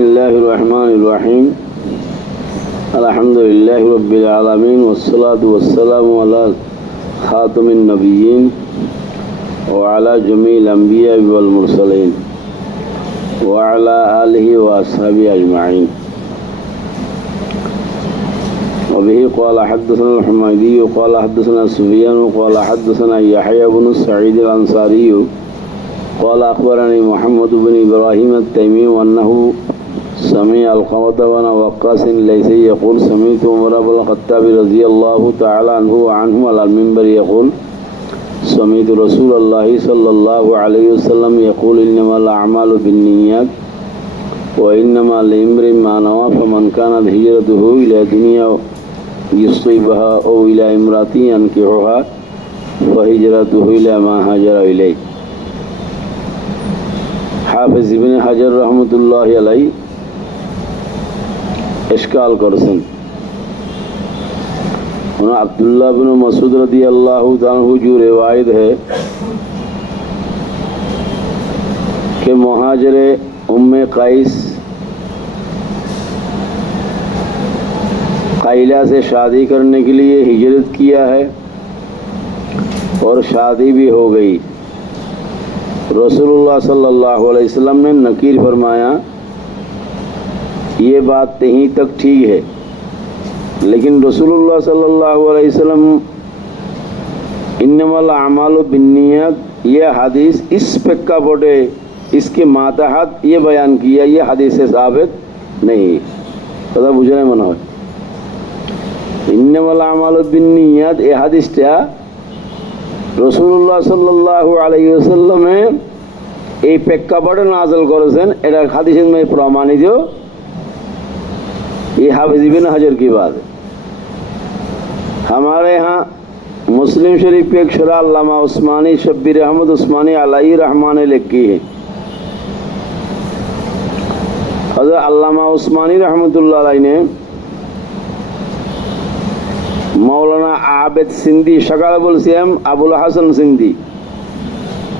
বিসমিল্লাহির রহমানির রহিম আলহামদুলিল্লাহি রাব্বিল আলামিন ওয়াসসালাতু ওয়াসসালামু আলা খাতামিন নবিয়্যিন ওয়া আলা জামিল আমবিয়া ওয়াল মুরসালিন ওয়া আলা আলিহি ওয়া আসহাবিহি আজমাইন وبه قال حدثنا الحميدي قال حدثنا سفيان قال حدثنا يحيى بن سعيد الأنصاري قال أخبرني محمد بن إبراهيم التيمي أنه سمع القمة بن وقاص الليثي يقول سمعت عمر بن الخطاب رضي الله تعالى عنه وعنهم على المنبر يقول سمعت رسول الله صلى الله عليه وسلم يقول إنما الأعمال بالنيات وإنما لامرئ ما نوى فمن كانت هجرته إلى دنيا يصيبها أو إلى امرأة ينكحها فهجرته إلى ما هاجر إليه। হাফেজ ইবনে হাজার রহমতুল্লাহি আলাইহি ইশকাল করেছেন, अब्दुल्ला बिन मसूद रदियल्लाहु अन्हु जो रिवायत है कि मुहाजिर उम्मे कैस कैला से शादी करने के लिए हिजरत किया है और शादी भी हो गई। रसूलुल्लाह सल्लल्लाहु अलैहि वसल्लम ने नकीर फरमाया, ये बात यहीं तक ठीक है, लेकिन रसूलुल्लाह सल्लल्लाहु अलैहि वसल्लम इन्नमल अमालु बिन्नियत ये हदीस इस पेक्का बोटे इसके मातहत ये बयान किया, ये हदीस से साबित नहीं। कदा बुझने मना है इन्नमल अमालु बिन्नियत ये हदीसटा रसूलुल्लाह सल्लल्लाहु अलैहि वसल्लम এই প্রেক্ষাপটে নাযিল করেছেন, এটা হাদিসের মধ্যে প্রমাণিত। ये हाफिज इब्न हजर की बात है। हमारे यहाँ मुस्लिम शरीफ की एक शरह अल्लामा उस्मानी शब्बीर अहमद उस्मानी अलैहि रहमान ने लिखी है। हज़रत अल्लामा उस्मानी रहमतुल्लाह अलैहि ने मौलाना आबिद सिंधी शकालबुल सियाम अबुल हसन सिंधी,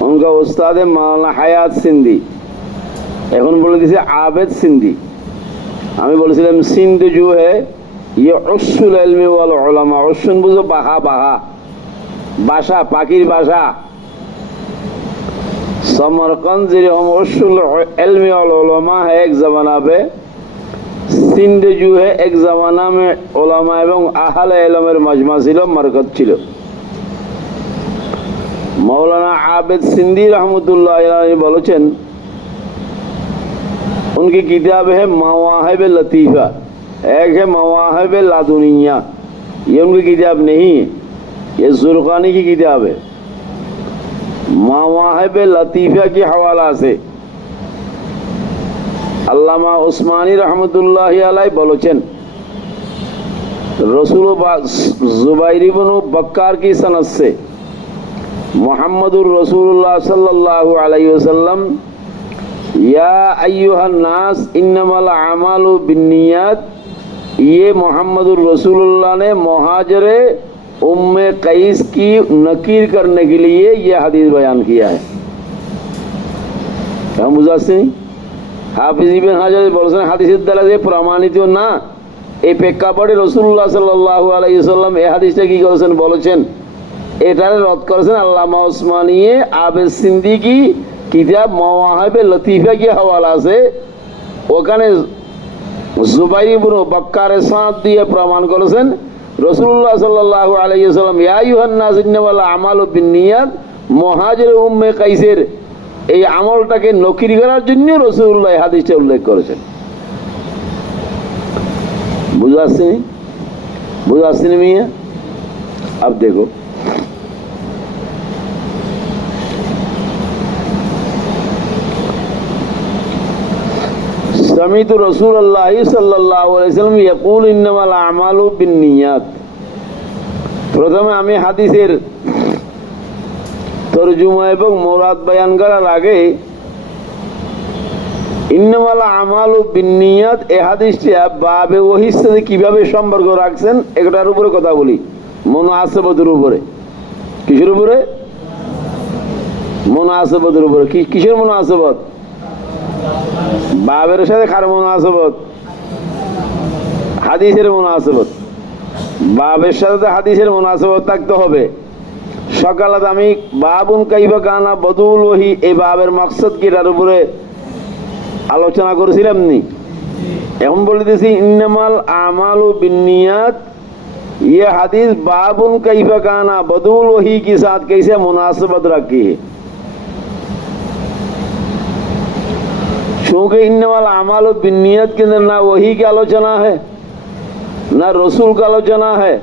उनका उस्ताद है मौलाना हयात सिंधी, এখন বলে দিয়েছে आबिद सिंधी। আমি বলেছিলাম সিন্ধ जो है ये उस्सुल इल्म वाल उलमा, उस्सुन बुझो बाहा बाहा भाषा पाखिर भाषा। समरकंद যেরকম उस्सुल इल्म वाल उलमा है एक जमाना पे, सिंध जो है एक जमाना में उलमा एवं आहले इल्मेर मजमा छिलो, मरकज छिलो। मौलाना आबिद सिंधी रहमतुल्लाह अलैहि বলেছেন, उनकी किताब है मवाहिब लतीफ़ा, एक है मवाहिब लादुनिया, ये उनकी किताब नहीं है, ये ज़ुरक़ानी की किताब है। मवाहिब लतीफ़ा के हवाला से अल्लामा उस्मानी रहमतुल्लाहि अलैहि বলেছেন, रसूल ज़ुबैर इब्न बक्कार की सनद से मुहम्मदुर रसूलुल्लाह सल्लल्लाहु अलैहि वसल्लम या अय्युहन नास इन्नमल अमालु बिन्नियात, ये मोहम्मदुर रसूलुल्लाह ने मुहाजिरे उम्मे कैस की नकीर करने के लिए ये हदीस बयान किया है। हम बुझाচ্ছি হাফিজ ইবনে হাজার বলেছেন হাদিসের দ্বারা যে প্রমাণিত না, এই প্রেক্ষাপটে রাসূলুল্লাহ সাল্লাল্লাহু আলাইহি ওয়াসাল্লাম এই হাদিসটা কি করেছেন বলেছেন, এটারে রদ করেছেন আল্লামা উসমানী আবিদ সিন্দি की किताब मवाहिब लतीफ़ा के हवाला से। ওখানে जुबैर इब्न बक्कार साथ दिए प्रमाण করেছেন রাসূলুল্লাহ সাল্লাল্লাহু আলাইহি ওয়াসাল্লাম ইয়া আইয়ুহান নাস ইন্নামাল আমালু বিন্নিয়াত, মুহাজির উম্মে কাইসের এই আমলটাকে নকির করার জন্য রাসূলুল্লাহ হাদিসটা উল্লেখ করেছেন। বুঝাচ্ছেন মিয়া? अब देखो समीत रसूलुल्लाह सल्लल्लाहु अलैहि वसल्लम यक़ूल इन्नमाल अमालु बिन्नियात। प्रथमे आमी हादिसेर तर्जुमा एवं मुराद बयान करार आगे इन्नमाल अमालु बिन्नियात এই হাদিসটা বাবে ওহির সাথে কিভাবে সম্পর্ক রাখছেন এটার উপরে কথা বলি, মুনাসাবাতের উপরে। কিসের উপরে? মুনাসাবাতের উপরে। কিসের মুনাসাবাত? বাবের সাথে কার মুনাসাবত? হাদিসের মুনাসাবত। বাবের সাথে হাদিসের মুনাসাবত থাকতে হবে। সকালে আমি বাবুন কাইফা কানা বদুল ওহি এই বাবের মাকসাদ কি এটার উপরে আলোচনা করেছিলাম নি। এখন বলতেছি ইন্নামাল আমালু বিন্নিয়াত, ये हदीस बाबुन कैफा काना बदुल वही के साथ कैसे मुनासबत रखी है। चूंकि इन्नमाल अमालु बिन्नियत के अंदर ना वही की आलोचना है, ना रसूल का आलोचना है,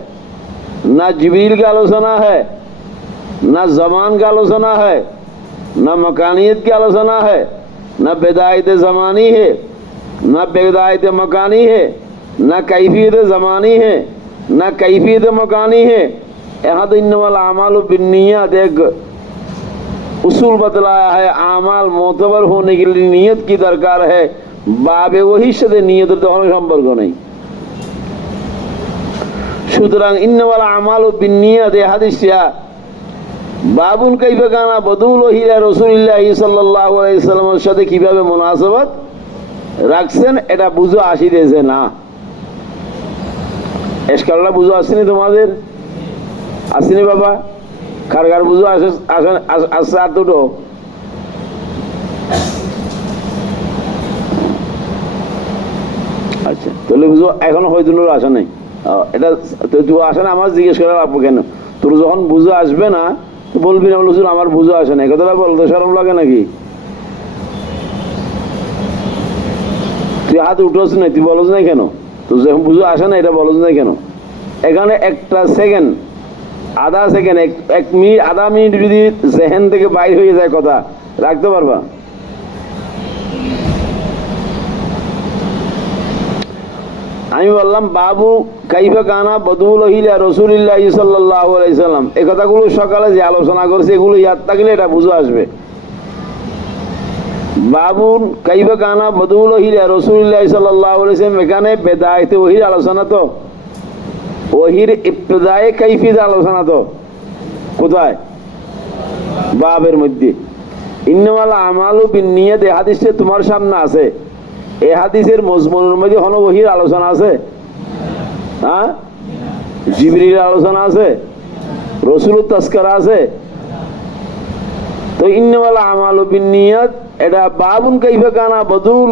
ना जिब्रील का आलोचना है, ना जमान का आलोचना है, ना मकानियत की आलोचना है, ना बेदायत जमानी है, ना बेदायत मकानी है, ना कैफियत जमानी है, ना कैफियत मकानी है। यहाँ तो इन्नमाल आमालु बिन्नियत एक उसूल बतलाया है। आमाल मोतबर होने के लिए नियत की दरकार है। बाबे वही साथे नियत तो কোনো সম্পর্ক নেই। সুতরাং ইন্নামাল আমালু বিন্নিয়াত এই হাদিসটা বাবুন কাইফা কানা বদুল ওহি রাসূলুল্লাহ সাল্লাল্লাহু আলাইহি সাল্লামের সাথে কিভাবে মুনাসাবাত রাখছেন এটা বুঝো আসিতেছে না। এসকালটা বুঝো আসেনি তোমাদের? আসেনি বাবা? কার কার বুঝো আসে? আসছে আর দুটো? আচ্ছা তাহলে বুঝো এখনো হয়তো আসে নাই। এটা তুই আসে না, আমার জিজ্ঞেস করা লাগবো কেন? তোর যখন বুঝো আসবে না বলবি না বলছিল আমার বুঝো আসে না, কথাটা বলতে শরম লাগে নাকি? তুই হাত উঠোস না, তুই বলছ না কেন? তোর যখন বুঝো আসে না এটা বলছ না কেন? এখানে একটা সেকেন্ড, আধা সেকেন্ড, এক মিনিট, আধা মিনিট যদি জেহেন থেকে বাইর হয়ে যায় কথা রাখতে পারবা? আমি বললাম বাবু কাইফা কানা বদুল ওহিলা রাসূলুল্লাহ সাল্লাল্লাহু আলাইহি সাল্লাম, এই কথাগুলো সকালে যে আলোচনা করছে এগুলো ইয়াদ থাকলে এটা বুঝো আসবে। বাবুন কাইফা কানা বদুল ওহিলা রাসূলুল্লাহ সাল্লাল্লাহু আলাইহি সাল্লাম, এখানে বেদায়েতে ওহির আলোচনা তো, ওহির ইবতিদায়ে কাইফিয়ত আলোচনা তো কোথায়? বাবের মধ্যে। ইন্নামাল আমালু বিন্নিয়াত এই হাদিসটা তোমার সামনে আছে। এই হাদিসের মজমুনের মধ্যে কোনো ওহির আলোচনা আছে? হ্যাঁ, জিবরিলের আলোচনা আছে, রাসূলের তাযকিরা আছে। তো ইন্নামাল আমালু বিন্নিয়াত এটা বাবুন কাইফা কানা বদুল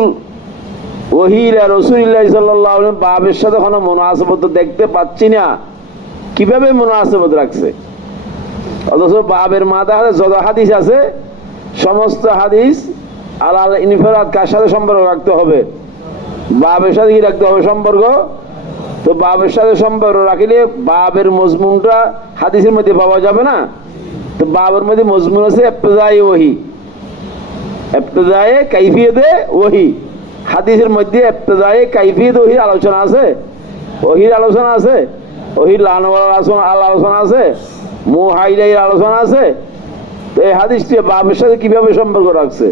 ওহি ইলা রাসূলুল্লাহ সাল্লাল্লাহু আলাইহি ওয়াসাল্লাম বাবের সাথে কোনো মুনাসাবত দেখতে পাচ্ছি না। কিভাবে মুনাসাবত রাখছে? অথচ বাবের মাথায় যত হাদিস আছে সমস্ত হাদিস আলাল ইনফিরাদ কার সাথে সম্পর্ক রাখতে হবে? বাবের সাথে কি রাখতে হবে সম্পর্ক? তো বাবের সাথে সম্পর্ক রাখলে বাবের মজমুনটা হাদিসের মধ্যে পাওয়া যাবে না। তো বাবের মধ্যে মজমুন আছে ইবতিদায়ে ওহি, ইবতিদায়ে কাইফিয়তে ওহি। হাদিসের মধ্যে ইবতিদায়ে কাইফিয়ত ওহির আলোচনা আছে, ওহির আলোচনা আছে, ওহির লানওয়ালার আলোচনা আছে, মুহাইলাইর আলোচনা আছে। তো এই হাদিসটি বাবের সাথে কিভাবে সম্পর্ক রাখছে?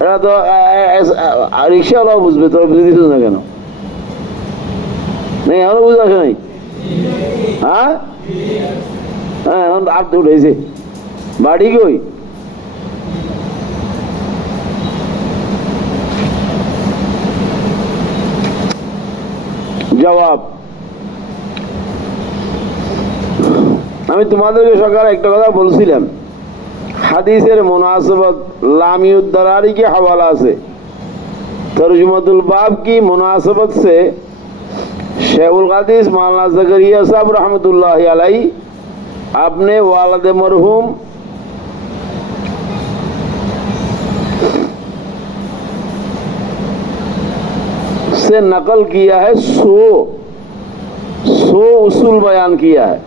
এটা তো রিক্সাওয়ালাও বুঝবে, তোরা বুঝে দিচ্ছিস না কেন? নেই এখনো বুঝে আসে নাই? হ্যাঁ হ্যাঁ, এখন আর তো উঠেছে। বাড়ি কই? জবাব, আমি তোমাদেরকে সকালে একটা কথা বলছিলাম, হাদিসের মুনাসাবত लामियुद दरारी के हवाला से तर्जुमतुल बाब की मुनासबत से शेखुल हदीस मौलाना ज़करिया साहब रहमतुल्लाहि अलैहि अपने वालिद मरहूम से नकल किया है। 100 उसूल बयान किया है।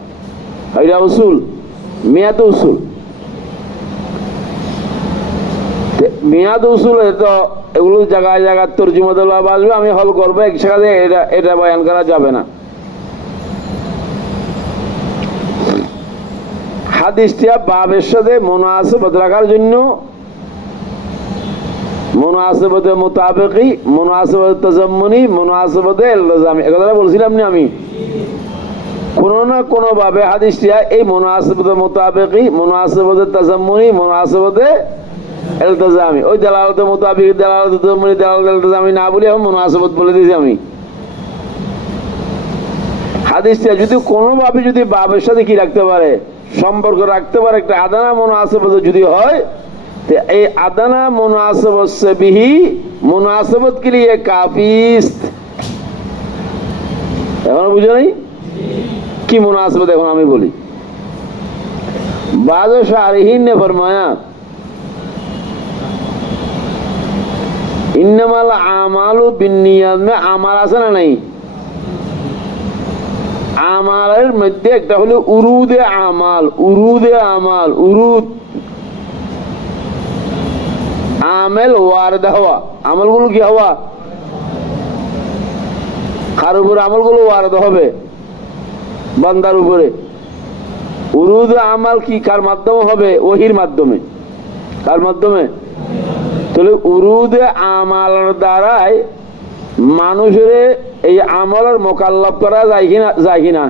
हईरा उसूल मियाद उसूल, মিয়াদ উসুল তো এগুলো জায়গায় জায়গায় তরজুমাতুল বাব আসবে, আমি হল করবো একসাথে, এটা বয়ান করা যাবে না। হাদিসটা বাবের সাথে মুনাসাবত রাখার জন্য মুনাসাবতে মুতাবিকি, মুনাসাবতে তাজাম্মুনি, মুনাসাবতে ইলজামি, এগুলো বলছিলাম না আমি? কোনো না কোনো ভাবে হাদিসটা এই মুনাসাবতে মুতাবিকি, মুনাসাবতে তাজাম্মুনি, মুনাসাবতে ইলতিজামি, ওই দালালতের মোতাবিক দালালত তদম্মুনি দালালত ইলতিজামি না বলে এখন মুনাসাবাত বলে দিয়েছি আমি। হাদিসটা যদি কোনোভাবে যদি বাবের সাথে কি রাখতে পারে, সম্পর্ক রাখতে পারে, একটা আদানা মুনাসাবাত যদি হয়, তো এই আদানা মুনাসাবাত সে বিহি মুনাসাবাত কে লিয়ে কাফিস। এখন বুঝো নাই কি মুনাসাবাত? এখন আমি বলি, बाज़ शारिहीन ने फरमाया इन्नमल आमालु बिन्नियात में आमाल আছে না নাই? আমালের মধ্যে একটা হলো উরুদে আমাল, উরুদে আমাল, উরুদ আমেল ওয়ারদ হওয়া, আমলগুলো কি হওয়া? কার উপরে আমলগুলো ওয়ারদ হবে? বান্দার উপরে। উরুদ আমাল কি কার মাধ্যমে হবে? ওহির মাধ্যমে। কার মাধ্যমে? তাহলে উরুদ আমালের দ্বারাই মানুষের এই আমলের মোকাল্লাফ করা যায় কিনা? যায় কিনা?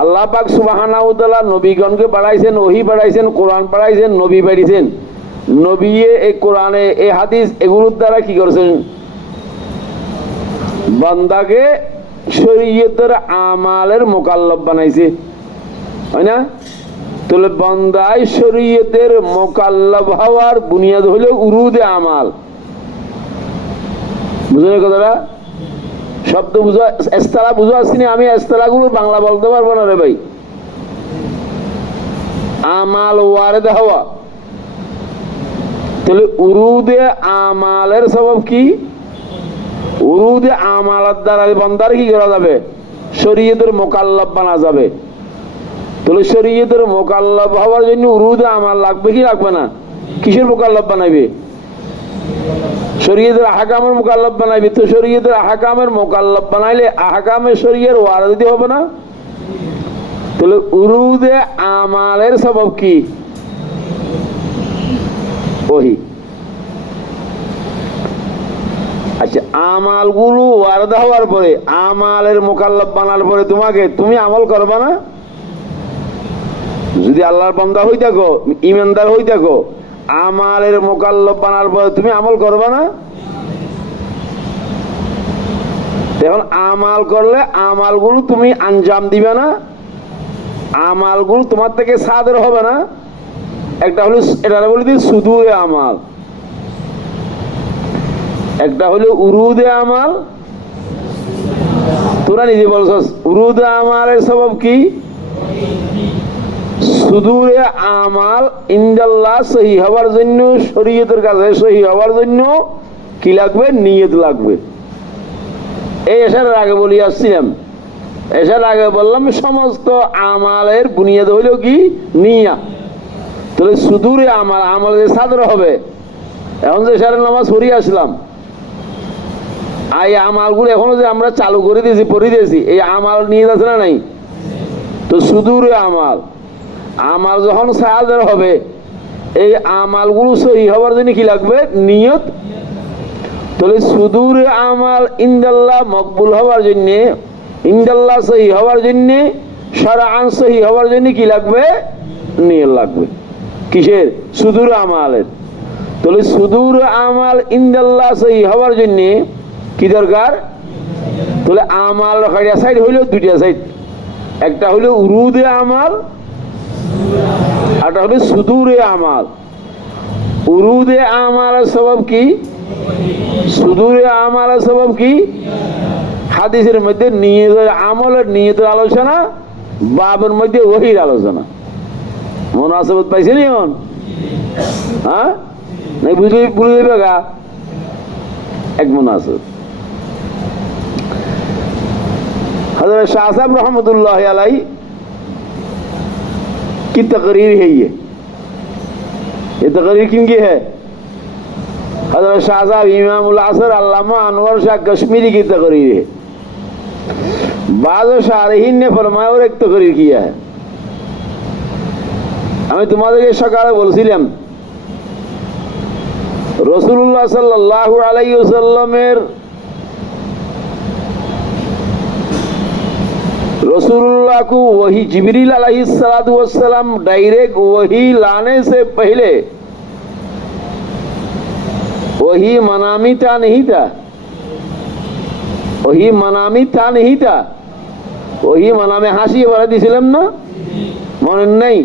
আল্লাহ পাক সুবহানাহু ওয়া তাআলা নবীগণকে বাড়াইছেন, ওহী বাড়াইছেন, কোরআন বাড়াইছেন, নবী বাড়িয়েছেন। নবী এই কোরআনে এই হাদিস এগুলোর দ্বারা কি করেছেন? বান্দাকে শরীয়তের আমালের মোকাল্লাফ বানাইছে, হয় না? তাহলে বান্দায় শরীয়তের মোকাল্লাফ হওয়ার বুনিয়াদ হলো উরুদে আমাল। বুঝলেন কথাটা? শব্দ বুঝা, এস্তালা বুঝা আসছিনি। আমি এস্তালাগুলো বাংলা বলতে পারবো না রে ভাই। আমাল ওয়ারেদ হওয়া, তাহলে উরুদে আমালের সবব কি? উরুদে আমালের দ্বারা বান্দার কি করা যাবে? শরীয়তের মোকাল্লাফ বানা যাবে। তাহলে শরীয়তের মোকাল্লাফ হওয়ার জন্য উরুদে আমাল লাগবে কি লাগবে না? কিসের মোকাল্লাফ বানাইবে? শরীয়তের আহকামের মোকাল্লাফ বানাইবে। তো শরীয়তের আহকামের মোকাল্লাফ বানাইলে আহকামে শরীয়তের ওয়ারদ দিতে হবে না? তাহলে উরুদে আমালের সবব কি? ওহি। আচ্ছা, আমালগুলো ওয়ারদ হওয়ার পরে, আমালের মোকাল্লাফ বানার পরে তুমি আমল করবা না? যদি আল্লাহর বান্দা হই থাকো, ইমানদার হই থাকো, আমালের মোকাল্লাফ বানার পরে তুমি আমল করবা না? এখন আমাল করলে আমালগুলো তুমি আঞ্জাম দিবে না? আমালগুলো তোমার থেকে সাদের হবে না? একটা হলো, এটা বলে দিই সুদুরে আমাল, একটা হলো উরুদে আমাল। তোরা নিজে বলছস উরুদে আমালের সবব কি? সুদুরে আমাল ইনদাল্লাহ সহি হওয়ার জন্য, শরীয়তের কাছে সহি হওয়ার জন্য কি লাগবে? নিয়ত লাগবে। এই এসার আগে বলি আসছিলাম, এসার আগে বললাম সমস্ত আমালের বুনিয়াদ হইল কি? নিয়া। তাহলে সুদুরে আমাল, আমল যে সাদর হবে। এখন যে এসারের নামাজ পড়ি আসলাম, এই আমালগুলো এখনো যে আমরা চালু করে দিয়েছি, পড়ি দিয়েছি, এই আমাল নিয়ে যাচ্ছে না নাই? তো সুদুরে আমাল, আমাল যখন সাদের হবে, এই আমালগুলো সহি হওয়ার জন্য কি লাগবে? নিয়ত। তাহলে সুদুরে আমাল ইনদাল্লাহ মকবুল হওয়ার জন্য, ইনদাল্লাহ সহি হওয়ার জন্য, শারআন সহি হওয়ার জন্য কি লাগবে? নিয়ত লাগবে। কিসের? সুদুরে আমালের। তাহলে সুদুরে আমাল ইনদাল্লাহ সহি হওয়ার জন্য কি দরকার? তাহলে আমাল কয়টা সাইড হইল? দুইটা সাইড। একটা হইল উরুদে আমাল, একটা হলো সুদুরে আমাল। উরুদে আমালের সবব কি? সুদুরে আমালের সবব কি? হাদিসের মধ্যে নিয়তের, আমলের নিয়তের আলোচনা, বাবের মধ্যে ওহির আলোচনা। মুনাসাবাত পাইছেন এখন? হ্যাঁ, নাই বুঝে দেবে গা এক মুনাসাবাত। हज़रत शाह साहब रहमतुल्लाह अलैह की तकरीर है ये तकरीर किनकी है? हज़रत शाह साहब इमामुल असर अल्लामा अनवर शाह कश्मीरी की तकरीर है। बाज़ शारहीन ने फरमाया और एक तकरीर किया है। আমি তোমাদেরকে সকালে বলছিলাম রাসূলুল্লাহ সাল্লাল্লাহু আলাইহি ওয়াসাল্লামের, रसूलुल्लाह को वही जिब्रील अलैहिस्सलातु वस्सलाम डायरेक्ट वही लाने से पहले वही मनामी था नहीं था, वही मनामी था नहीं था, वही मनामे হাসিয়ে ভরা দিছিলাম না, মনে নেই?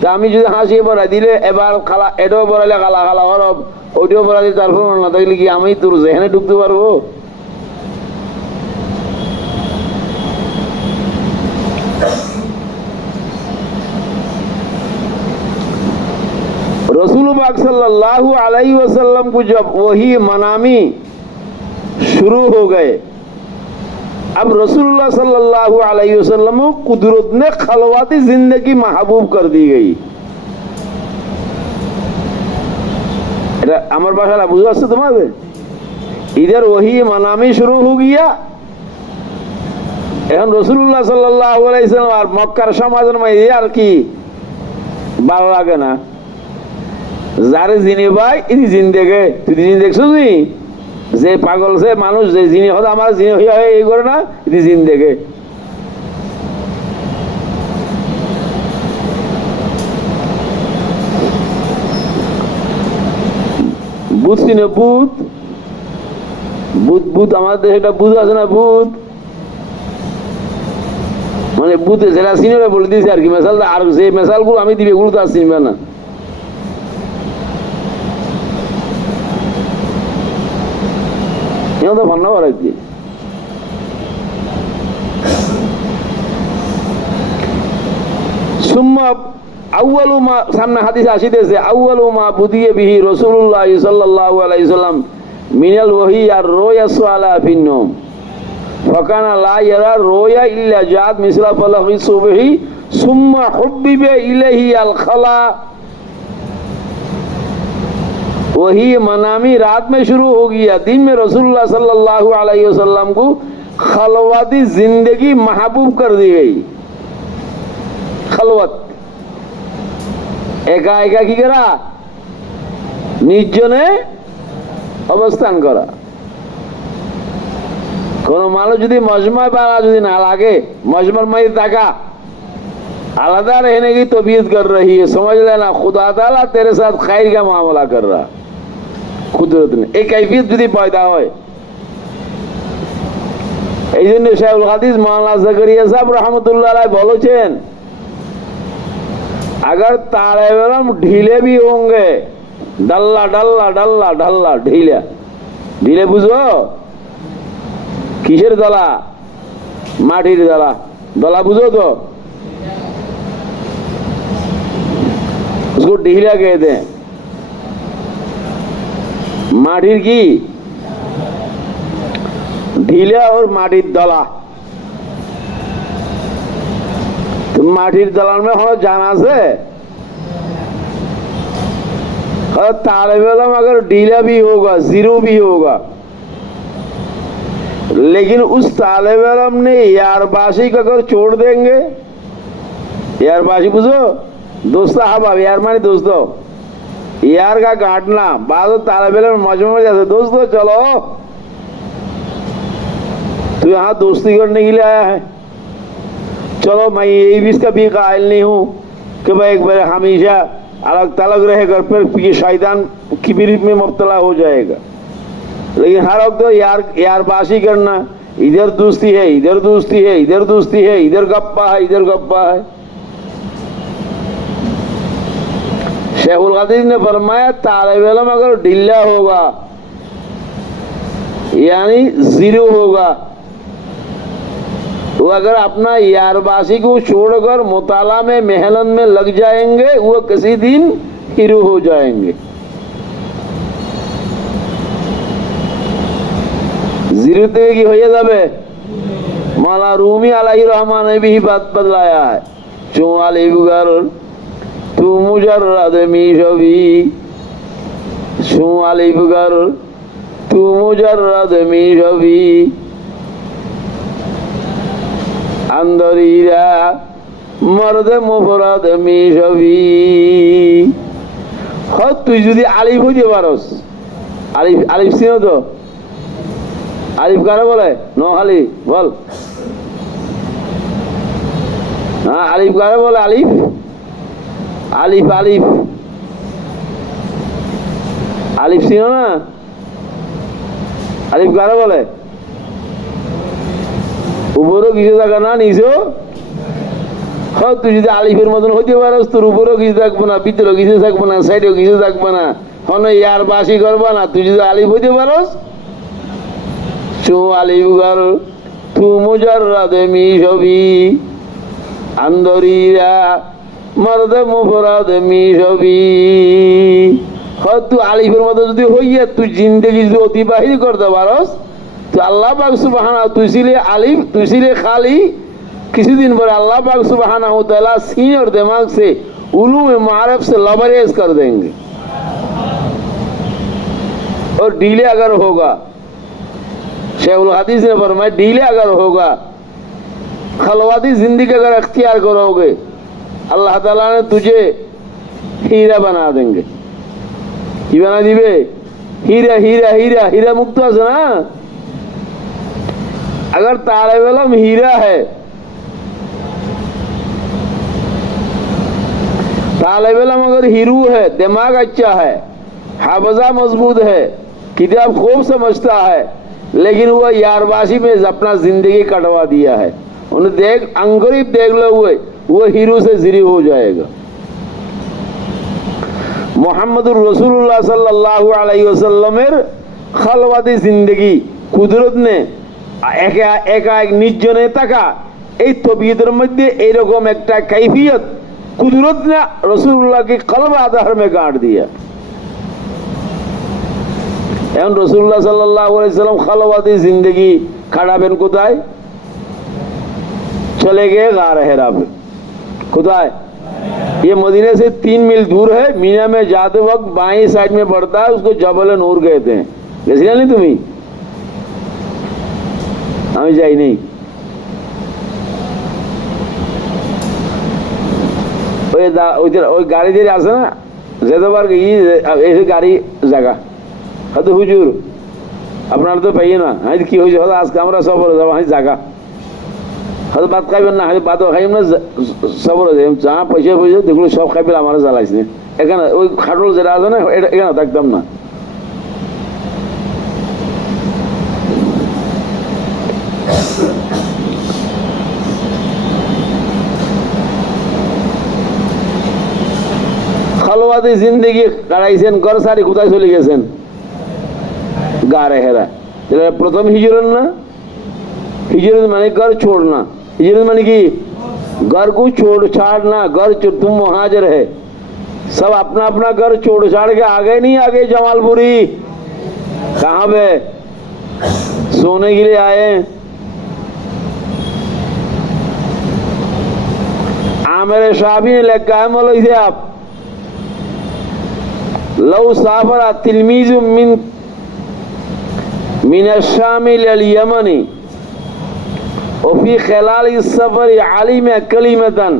তা আমি যদি হাসিয়ে ভরা দিলে এবার খালা এটাও ভরাইলে খালা খালা হরব, ওইটাও ভরা দিলে তারপর না থাকলে কি আমি তোর যেখানে ঢুকতে পারবো? रसूल पाक सल्लल्लाहु अलैहि वसल्लम को जब वही मनामी शुरू हो गए, अब रसूलुल्लाह सल्लल्लाहु अलैहि वसल्लम को कुदरत ने खलवाती जिंदगी महबूब कर दी गई। এটা আমার ভাষাটা বুঝতে পারছো তোমাদের? इधर वही मनामी शुरू हो गया, এখন রসুল্লাহ সাল্লাল্লাহু আলাইহি ওয়াসাল্লাম আর মক্কার সমাজের মধ্যে আর কি ভালো লাগে না, যারে জিনে ভাই ইনি জিন দেখে, তুই জিন দেখছো? তুই যে পাগল সে মানুষ যে জিনে হতো আমার জিনে হইয়া এই করে না, ইনি জিন দেখে। ভূত চিনে? ভূত ভূত ভূত আমাদের দেশে একটা ভূত আছে না, ভূত মানে ভূতে যারা চিনে বলে দিয়েছে আর কি মেশাল, আর যে মেশাল গুলো আমি দিবে এগুলো তো আর চিনবে না। তো ভান্না করা কি সুম্মা আউয়ালু মা, সামনে হাদিসে আসিতেছে আউয়ালু মা বুদিয়ে বিহি রাসূলুল্লাহ সাল্লাল্লাহু আলাইহি সাল্লাম মিনাল ওয়াহি আর রুয়া সালা ফিন নওম ফাকানা লা ইয়ারা রুয়া ইল্লা জাত মিসলা ফালাহি সুবহি সুম্মা হুব্বিবা ইলাইহি আল খালা। वही मनामी रात में शुरू हो गया, दिन में रसूलुल्लाह सल्लल्लाहु अलैहि वसल्लम को खलवती जिंदगी महबूब कर दी गई। खलवत एका एका की करा, निर्जने অবস্থান করা। কোন মানুষ যদি মজমা পাড়া যদি না লাগে, मजमर में ताका आलादा रहने की तबीयत कर रही है, समझ लेना खुदा ताला तेरे साथ खैर का मामला कर रहा, কুদরত নেই। এই কাইফিয়ত যদি পয়দা হয়, এই জন্য শাইখুল হাদিস মাওলানা জাকারিয়া সাহেব রহমতুল্লাহ আলাইহি বলেছেন, अगर तालिब इल्म ढीले भी होंगे, डल्ला डल्ला डल्ला डल्ला ढीला ढीले बुझो কিসের দলা? মাটির দলা, দলা বুঝো তো, उसको ढीला कहते हैं। माटिर की ढीला और माटिर दला, तो माटिर दलान में हो जाना से तालिब इल्म अगर ढीला भी होगा, जीरो भी होगा, लेकिन उस तालिब इल्म ने यारबाशी को अगर छोड़ देंगे, यारबाशी बुझो दोस्त हबाब, यार मानी दोस्तों, यार का काटना बाद तालिब इल्म मजमे में जाते, दोस्तों चलो तू यहाँ दोस्ती करने के लिए आया है, चलो मैं ये भी इसका भी कायल नहीं हूँ कि भाई एक बार हमेशा अलग तलग रहेगा, फिर शैतान किबिर में मुब्तला हो जाएगा। लेकिन हर वक्त तो यारबाशी करना, इधर दोस्ती है, इधर दोस्ती है, इधर दोस्ती है, इधर गप्पा है, इधर गप्पा है। शेखुल हदीस ने फरमाया तालिब इल्म अगर ढीला होगा यानी जीरो होगा, वो अगर अपना यारबाशी को छोड़कर मुताला में मेहनत में लग जाएंगे, वो किसी दिन हीरो हो जाएंगे। जीरो तो की हो जाए। मौला रूमी अलैहि रहमान ने भी बात बदलाया है, चो अली बुगर तू मुजर्रद मिशवी, शू अली बुगर तू मुजर्रद मिशवी, अंदरीरा मर्द मुफरद मिशवी। হ্যাঁ তুই যদি আলিফ হইতে পারস, আলিফ আলিফ চিনো তো? আলিফ কারে বলে? নোহালি বল। হ্যাঁ আলিফ কারে বলে? আলিফ আলিফ আলিফ আলিফ চিনো না? আলিফ কারা বলে? উপরও কিছু থাকা না, নিচেও। হ্যাঁ, তুই যদি আলিফের মতন হইতে পারস, তোর উপরেও কিছু থাকবো না, ভিতরেও কিছু থাকবো না, সাইডেও কিছু থাকবো না, হন ইয়ার বাসি করবো না। তুই যদি আলিফ হইতে পারস, চু আলিফ গার তু মুজাররাদ মিশবি আন্দরিরা মর্দ মুফরাদ মিশবি। হ্যাঁ, তুই আলিফের মতো যদি হইয়া তুই জিন্দেগি যদি অতিবাহিত করতে পারস, তুই আল্লাহ পাক সুবহানাহু, তুই ছিলে আলিফ, তুই ছিলে খালি। কিছুদিন পরে अल्लाह पाक सुब्हानहू तआला सीन और दिमाग से उलूम मारिफ से लबरेज कर देंगे। और डीले अगर होगा, शेखुल हदीस ने फरमाया, डीले अगर होगा, खलवाती जिंदगी अगर अख्तियार करोगे, अल्लाह ताला ने तुझे हीरा बना देंगे। की बना दिबे? हीरा हीरा हीरा हीरा मुक्त है ना। अगर तालिब इल्म हीरा है, तालिब इल्म अगर हीरू है, दिमाग अच्छा है, हाफजा मजबूत है, किताब खूब समझता है, लेकिन वो यारबाशी में अपना जिंदगी कटवा दिया है, उन्हें देख अंगरीब देख लो हुए, वो हीरू से ज़री हो जाएगा। मुहम्मदुर रसूलुल्लाह सल्लल्लाहु अलैहि वसल्लमेर खलवाती जिंदगी कुदरत ने एका एक निर्जने থাকা এই তবিয়তের মধ্যে এরকম একটা কাইফিয়ত कुदरत ने रसूलुल्लाह की कल्ब आधार में गाड़ दिया। एवं रसूलुल्लाह सल्लल्लाहु अलैहि वसल्लम खलवाती जिंदगी खाड़ाबेन कोथाय? चले गए गार हेरा पे। कोथाय? ये मदीने से 3 मील दूर है। मीना में जाते वक्त बाएं साइड में पड़ता है, उसको जबल नूर कहते हैं। गেছিলে नहीं तुम्हें? আমি যাই नहीं। ওই গাড়ি দিয়ে আসে না, যেতে পার এসে গাড়ি জায়গা হয়তো হুজুর আপনারা তো পাইয়ে না, আমি কি হয়েছে হয়তো আজকে আমরা সফরে যাবো, আমি জায়গা হয়তো ভাত খাইবেন না, হয়তো ভাতও খাইবেন না, সফরে যাই যা পয়সা পয়সা দেখলো সব খাইবেন, আমার জ্বালাইস না। এখানে ওই খাটল যেটা আছে না, এখানে থাকতাম না। खलवाती जिंदगी काटाইছেন, ঘর সারি কোথায় চলে গেছেন? গারে হেরা। এটা প্রথম হিজরত না? हिजरत माने घर छोड़ना। हिजरत माने कि घर को छोड़ छाड़ना, घर तुम मुहाजिर है, सब अपना अपना घर छोड़ छाड़ के आगे नहीं आगे जमालपुरी कहाँ पे सोने के लिए आए। आमिर शाबी ने लिखा है मौलवी से आप लव साफरा तिलमीज़ु मिन अश-शाम इलल यमनी वफी खिलाल इस-सफर आलिम कलिमतन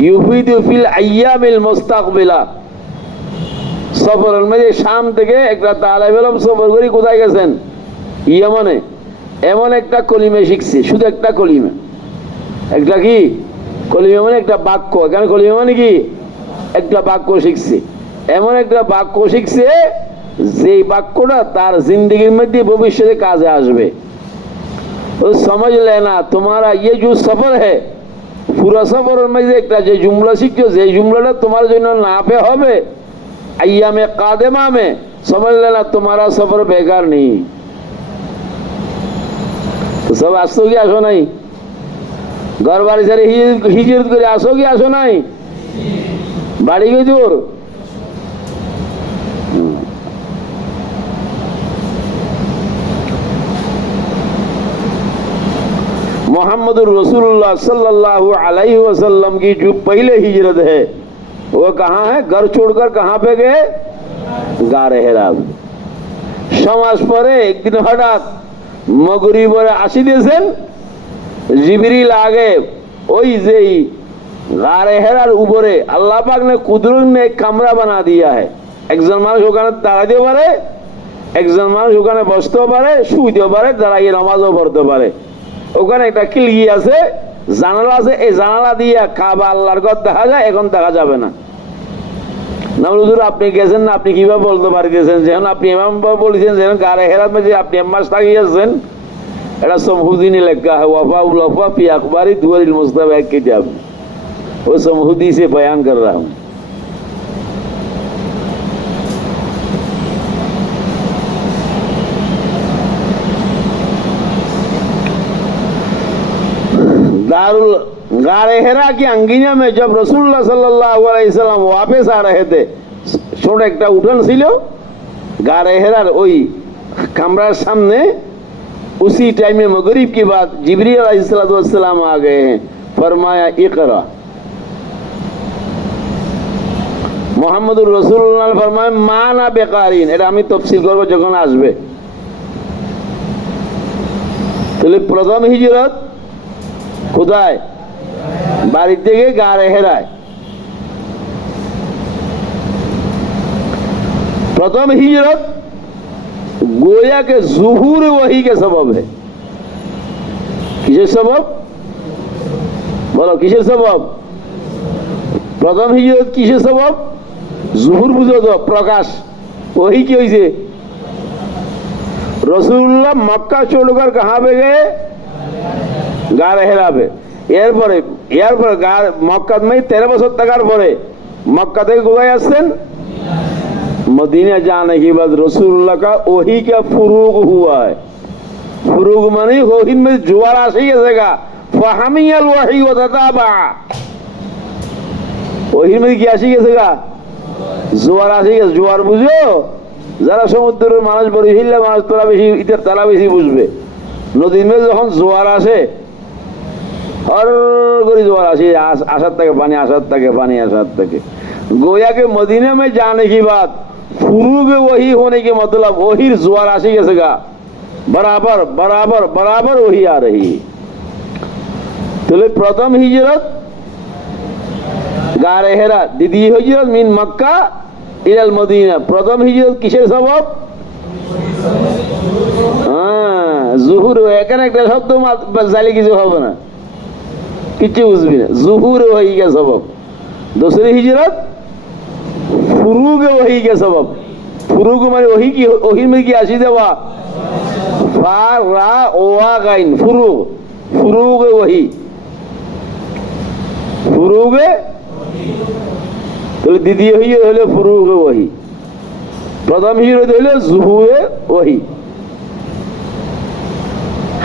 युफीदु फिल अय्यामिल मुस्तaqबिला। सफरेर मধ্যে শাম থেকে একটা তালেব ইলম সফর করে কোথায় গেছেন? ইয়েমেনে। এমন একটা কলিমা শিখছে, শুধু একটা কলিমা। একটা কি কলিমা মানে একটা বাক্য, এখানে কলিমা মানে কি একটা বাক্য শিখছে। এমন একটা বাক্য শিখছে যে বাক্যটা তার জিন্দগির মধ্যে ভবিষ্যতে কাজে আসবে। तो समझ लेना तुम्हारा ये जो सफर है पूरा सफर में एक जुमला शिखो जे जुमलाटा तुम्हारे जন্য नाफे होबे अय्यामे कादिमा में, समझ लेना तुम्हारा सफर बेकार नहीं। तो सब आसो कि आसो नहीं? घर बाड़ी सारे हिजरत करे आसो कि आसो नहीं? बाड़ी गई दूर मोहम्मद रसूलुल्लाह सल्लल्लाहु अलैहि वसल्लम की जो पहले हिजरत है वो कहाँ है? घर छोड़कर कहाँ पे गए? गारे हेरा। समाज परे एक दिन हठात मगरिबरे आशी दिয়েছেন जिबरील आगे ওই যেই গারে হেরার উপরে আল্লাহ পাক ने कुदरत में एक कमरा बना दिया है। একজন মানুষ ওখানে দাঁড়াতে পারে, একজন মানুষ ওখানে বসতেও পারে, শুইতেও পারে, দাঁড়িয়ে নামাজও পড়তে পারে। ওখানে একটা খিড়কি আছে, জানালা আছে, এই জানালা দিয়ে কাবা আল্লাহর ঘর দেখা যায়। এখন দেখা যাবে না, না হুজুর আপনি গেছেন না, আপনি কিভাবে বলতে পারতেছেন? যেমন আপনি এমন বলেছেন যেন গারে হেরাত মধ্যে আপনি মাস থাকিয়েছেন, এটা সমহুদ্দিনে লেখা है वफा उल वफा फी अखबारी दुअल मुस्तफा एक किताब, वो समहुद्दी से बयान कर रहा हूँ। दारुल गारे हेरा की अंगिना में जब रसूलुल्लाह सल्लल्लाहु अलैहि वसल्लम वापस आ रहे थे, ছোট একটা উঠান ছিল गारे हेरार ওই कमरार सामने। उसी टाइम में मगरिब के बाद जिब्रील अलैहिस्सलाम आ गए हैं, फरमाया इकरा। मुहम्मदुर रसूलुल्लाह फरमाया माना बेकारीन, এটা আমি তফসিল করব যখন আসবে। তাহলে প্রথম হিজরত কোথায়? বাড়ি থেকে গারে হেরায়। प्रथम हिजरत गोया के जुहूर वही के सबब है। किसের सबब बोलो, किसের सबब? प्रथम हिजरत किसের सबब? जुहूर बुझो तो प्रकाश वही की হইছে। रसूलुल्लाह मक्का छोड़कर कहां पे गए? गारे हेरा पे। এরপরে মক্কা में 13 বছর থাকার পরে मक्का থেকে কোথায় আসছেন? मदीना जाने के बाद रसूलुल्लाह का वही क्या फुरूग हुआ है। फुरूग माने वही में जुआर आसे गएगा, फहमियल वही वतताबा, वही में क्या आसे गएगा? जुआर आसे गए। जुआर বুঝো যারা সমুদ্রের মানুষ বড় হিল্লা মানুষ তোরা বেশি ইতার তারা বেশি বুঝবে। নদীর মধ্যে যখন জোয়ার আসে, हर कोई जुआर आसे, आसाद तक पानी, आसाद तक पानी, आसाद तक। गोया के मदीना में जाने की बात फुरूग वही होने के मतलब वही जुआर आशी गएगा, बराबर बराबर बराबर वही आ रही। तो प्रथम हिजरत गारे हेरा, द्वितीय हिजरत मिन मक्का इलाल मदीना। प्रथम हिजरत किसेर सबब? जुहुर। এখানে একটা শব্দ জালি কিছু হবে না, কিছু বুঝবি না। जुहुर वही का सबब। दूसरी हिजरत फुरूग वही के सबब। फुरूग माने वही की, वही में की आशी देवा फा रा ओआ गाइन फुरूग। फुरूग वही, फुरूग। तो द्वितीय हिजरत হলো फुरूग वही, प्रथम हिजरत হলো जुहूর वही।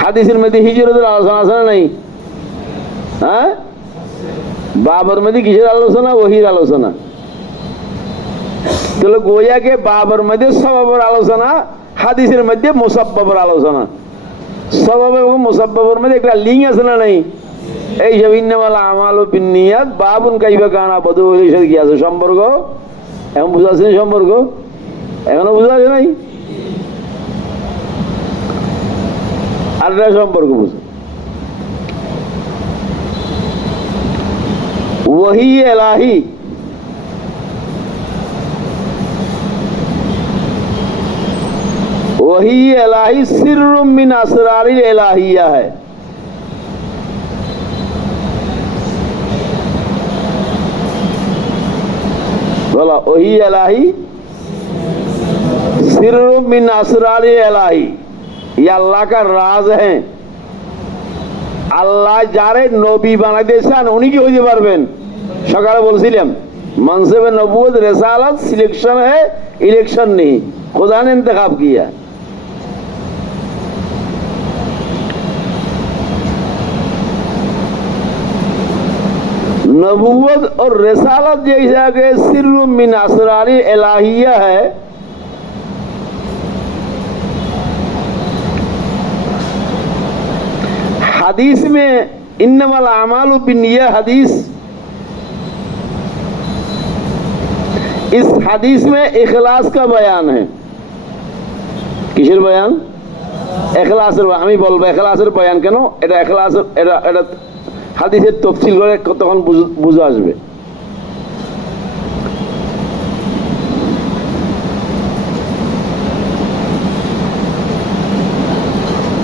হাদিসের মধ্যে হিজরতের আলোচনা আছে না নাই? হ্যাঁ, বাবার মধ্যে কিসের আলোচনা? ওহির আলোচনা। তাহলে গোয়া के बाबर मध्य सबबर आलोचना, हादिसेर मध्य मुसब्बबर आलोचना। सबब এবং মুসাব্বাবের মধ্যে একটা লিঙ্ক আছে না নাই? এই সব ইন্নামাল আমালু বিন্নিয়াত বাবুন কাইফা কানা বদু এর সাথে কি আছে সম্পর্ক? এখন বুঝা আছে সম্পর্ক? এখনো বুঝা আছে নাই? আল্লাহর সম্পর্ক বুঝো। वही इलाही वही इलाही सिर्रुम मिन असरारिल इलाहिया है। बोला वही इलाही सिर्रुम मिन असरारिल इलाही, ये अल्लाह का राज है। আল্লাহ যারে নবী বানাইতে চান উনি কি হইতে পারবেন? সকালে বলছিলাম मनसब नबूवत रसालत सिलेक्शन है, इलेक्शन नहीं, खुदा ने इंतखाब किया। नबूवत और रसालत जैसा कि सिर्र मिन असरारी इलाहिया है, हदीस में इन्नमल अमालु बिन्निया हदीस, इस हदीस में इखलास का बयान है। किसের बयान? इखलासের। আমি বলবো ইখলাসের বয়ান কেন, এটা ইখলাসের এটা হাদিসের তফসিল করে তখন বুঝা আসবে।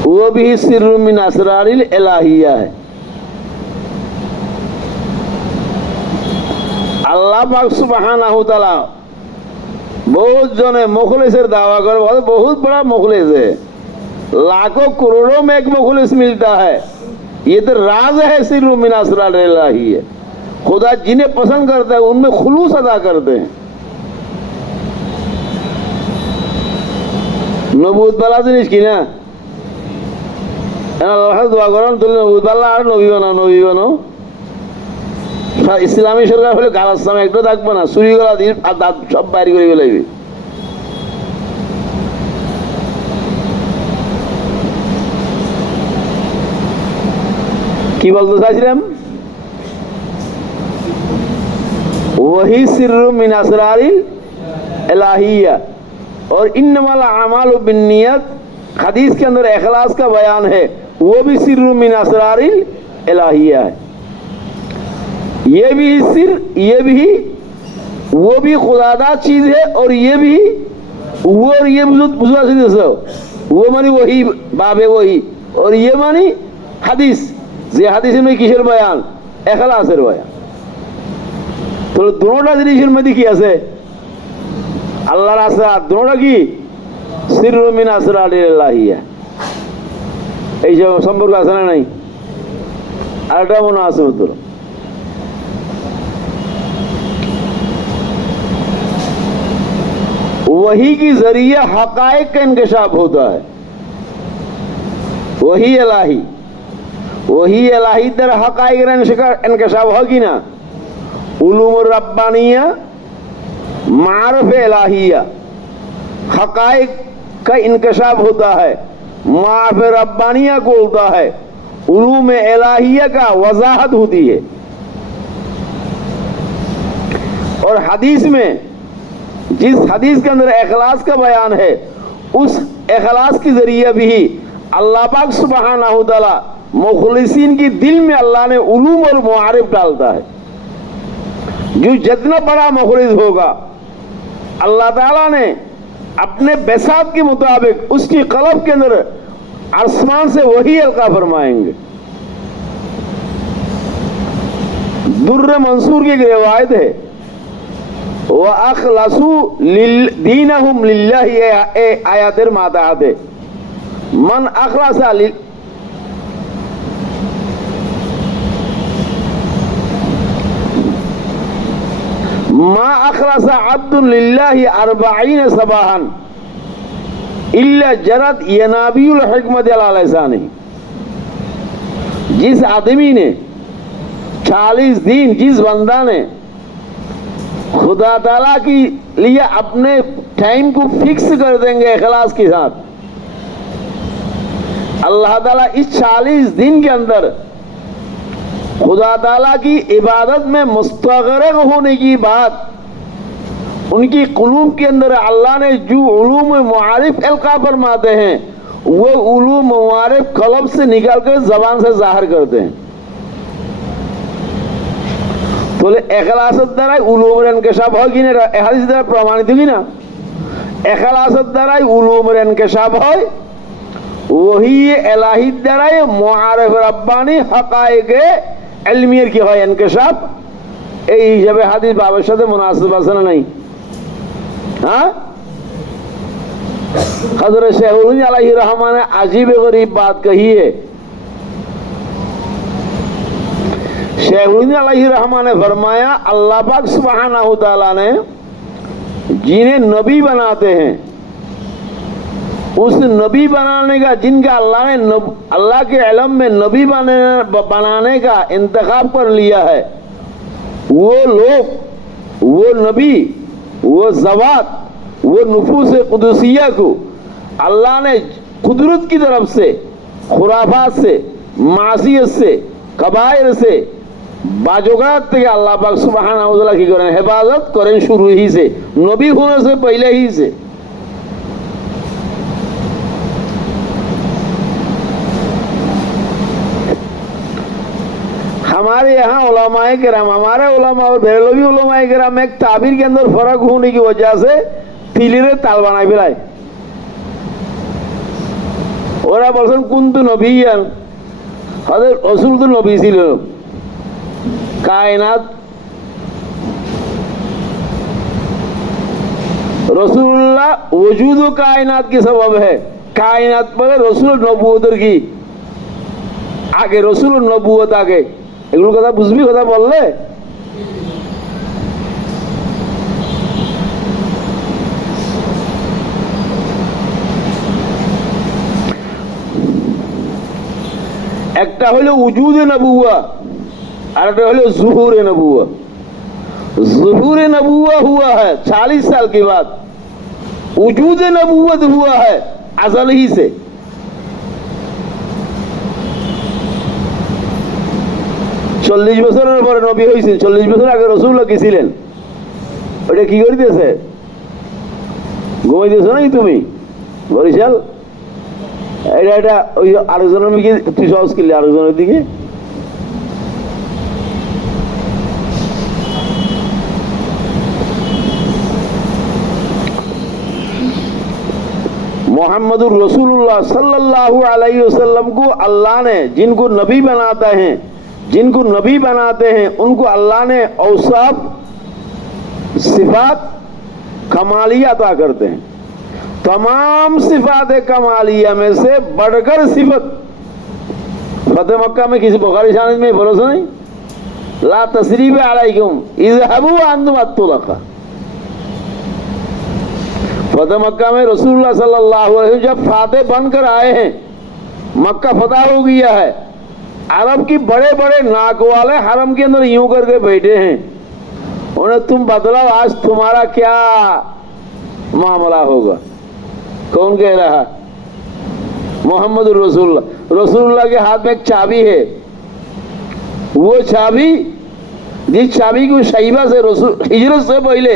वो भी सिर्र मिन असरारिल इलाहिया है। अल्लाह पाक सुब्हानाहु तआला बहुत जने मुखलिसर दावा कर, बहुत बड़ा मुखलिस है, लाखों करोड़ों में एक मुखलिस मिलता है। ये तो राज है सिर्फ मिन असरार इलाही है। खुदा जिन्हें पसंद करता है उनमें खुलूस अदा करते हैं। नबूत बाला जिनिस की ना আল্লাহর দোয়া করেন তুমি নবুত আল্লাহ আর নবী বানাও। ইসলামী সরকার হলে গালার সামনে একটু থাকবে না, চুরি করা দিয়ে আর দাঁত সব বাইরে করে ফেলাইবে। কি বলতে চাইছিলাম? वही सिर्र मिन असरारिल इलाहिया और इन्नमल अमालु बिन्नियत, हदीस के अंदर इखलास का बयान है, वो भी सिर्र मिन असरारिल इलाहिया है। ये भी सिर, ये भी वो भी खुदादा चीज है, और ये भी वो, और ये वो मानी वही बाबे वही, और ये मानी हदीस। যে হাদিসে में কিসের বয়ান? ইখলাসের বয়ান। তো দুটোটা জিনিসের মধ্যে কি আছে? আল্লাহর আসরার। দুটোটা কি? সিররু মিন আসরারিল্লাহিয়া। এই যে সম্পর্ক আছে না নাই? আরেকটা মনে আছে উত্তর। वही की जरिए हकायक का इंकशाफ होता है। वही इलाही, वही इलाही दर हकायक का इंकशाफ होगी ना। उलूम रब्बानिया, मारफ इलाहिया, हकायक का इंकशाफ होता है, मारफ रब्बानिया को होता है, उलूम इलाहिया का वजाहत होती है। और हदीस में, जिस हदीस के अंदर इखलास का बयान है, उस इखलास के जरिए भी अल्लाह पाक सुब्हानहू तआला मुखलिसीन की दिल में अल्लाह ने उलूम और मुआरिफ डालता है। जो जितना बड़ा मुखलिस होगा, अल्लाह ताला ने अपने बेसात के मुताबिक उसकी कल्ब के अंदर आसमान से वही अलका फरमाएंगे। दुर्र मंसूर की एक रिवायत है, व अखलसू दीनहुम लिल्लाहि, आयातेर माताते मन अखलसा मा अखलसा अब्दुल लिल्लाहि अर्बाईन सबाहन इल्ला जरत यनाबियुल हिकमत अला लिसानी। जिस आदमी ने 40 दिन, जिस बंदा ने खुदा ताला की लिए अपने टाइम को फिक्स कर देंगे इखलास के साथ, अल्लाह ताला इस 40 दिन के अंदर खुदा ताला की इबादत में मुस्तगरक होने की बात उनकी कुलूब के अंदर अल्लाह ने जो उलूम मुआरिफ अलका फरमाते हैं, वो उलूम मुआरिफ कल्ब से निकाल कर जबान से जाहिर करते हैं। तो इखलासत द्वारा उलूमेर इंकशाफ होगी ना, हादीस द्वारा प्रमाणित होगी ना। इखलासत द्वारा उलूमेर इंकशाफ হয়, वही इलाही द्वारा मुआरिफ रब्बानी हकायके इल्मियर की হয় इंकशाफ। এই হিসাবে হাদিস বাবার সাথে মুনাসিব আছে না নাই? हाँ, हज़रत शेखुल अलैहि रहमा ने अजीब गरीब बात कही है। शेखुल अलैहि रहमा ने फरमाया, अल्लाह पाक सुब्हानहू तआला ने जिन्हें नबी बनाते हैं, उस नबी बनाने का, जिनका अल्लाह ने अल्लाह के इल्म में नबी बनाने का इंतखाब कर लिया है, वो लोग, वो नबी, वो ज़वात, वो नुफूस कुदसिया को अल्लाह ने कुदरत की तरफ से, खुराफात से, मासियत से, कबायर से, बाजुगात থেকে আল্লাহ পাক সুবহানাহু ওয়া তাআলা কি করেন? হেফাজত করেন শুরু ही से, नबी होने से पहले ही से। हमारे यहाँ उलमाए किराम, हमारे उलमा और बेरलवी उलमाए किराम एक ताबीर के अंदर फर्क होने की वजह से तिलिरे ताल बनाए ফেলায়। ওরা বলছেন কুনতু নবিয়ান, হযরত রাসূল তো নবী ছিল, কায়নাত रसूलुल्लाह वजूद कायनात की सबब है, कायनात पर रसूल नबुवत की आगे रसूल नबुवत आगे এগুলো কথা বুঝবি কথা বললে একটা হলো উজুদে নবুয়া আর একটা হলো ज़ुहूर नबुवा। ज़ुहूर नबुवा हुआ है 40 साल के बाद, वजूद नबुवत हुआ है अज़ल ही से। 40 বছরের পরে নবী হয়েছেন, 40 বছর আগে রাসূলুল্লাহ কি ছিলেন? ওটা কি করিতেছে? ঘুমাইতেছ নাকি তুমি বরিশাল? এটা ওই আরেকজনের দিকে তুই সহজ করলি, আরেকজনের দিকে मोहम्मदुर रसूलुल्लाह सल्लल्लाहु अलैहि वसल्लम को अल्लाह ने जिनको नबी बनाते हैं उनको अल्लाह ने औसाफ सिफात कमालिया अता करते हैं। तमाम सिफात कमालिया में से बढ़कर सिफत फतेह मक्का में किसी बुखारी शानिद में भरोसा नहीं, ला तसरीब अलैकुम इज़हबू अंतुम अत्तुलका। फतेह मक्का में रसूलुल्लाह सल्लल्लाहु अलैहि वसल्लम जब फातेह बनकर आए हैं, मक्का फतह हो गया है, अरब की बड़े बड़े नाक वाले हरम के अंदर यूं करके बैठे हैं, उन्हें तुम बदलाओ आज तुम्हारा क्या मामला होगा। कौन कह रहा? मोहम्मद रसूलुल्लाह के हाथ में एक चाबी है, वो चाबी जिस चाबी को शैबा से हिजरत से पहले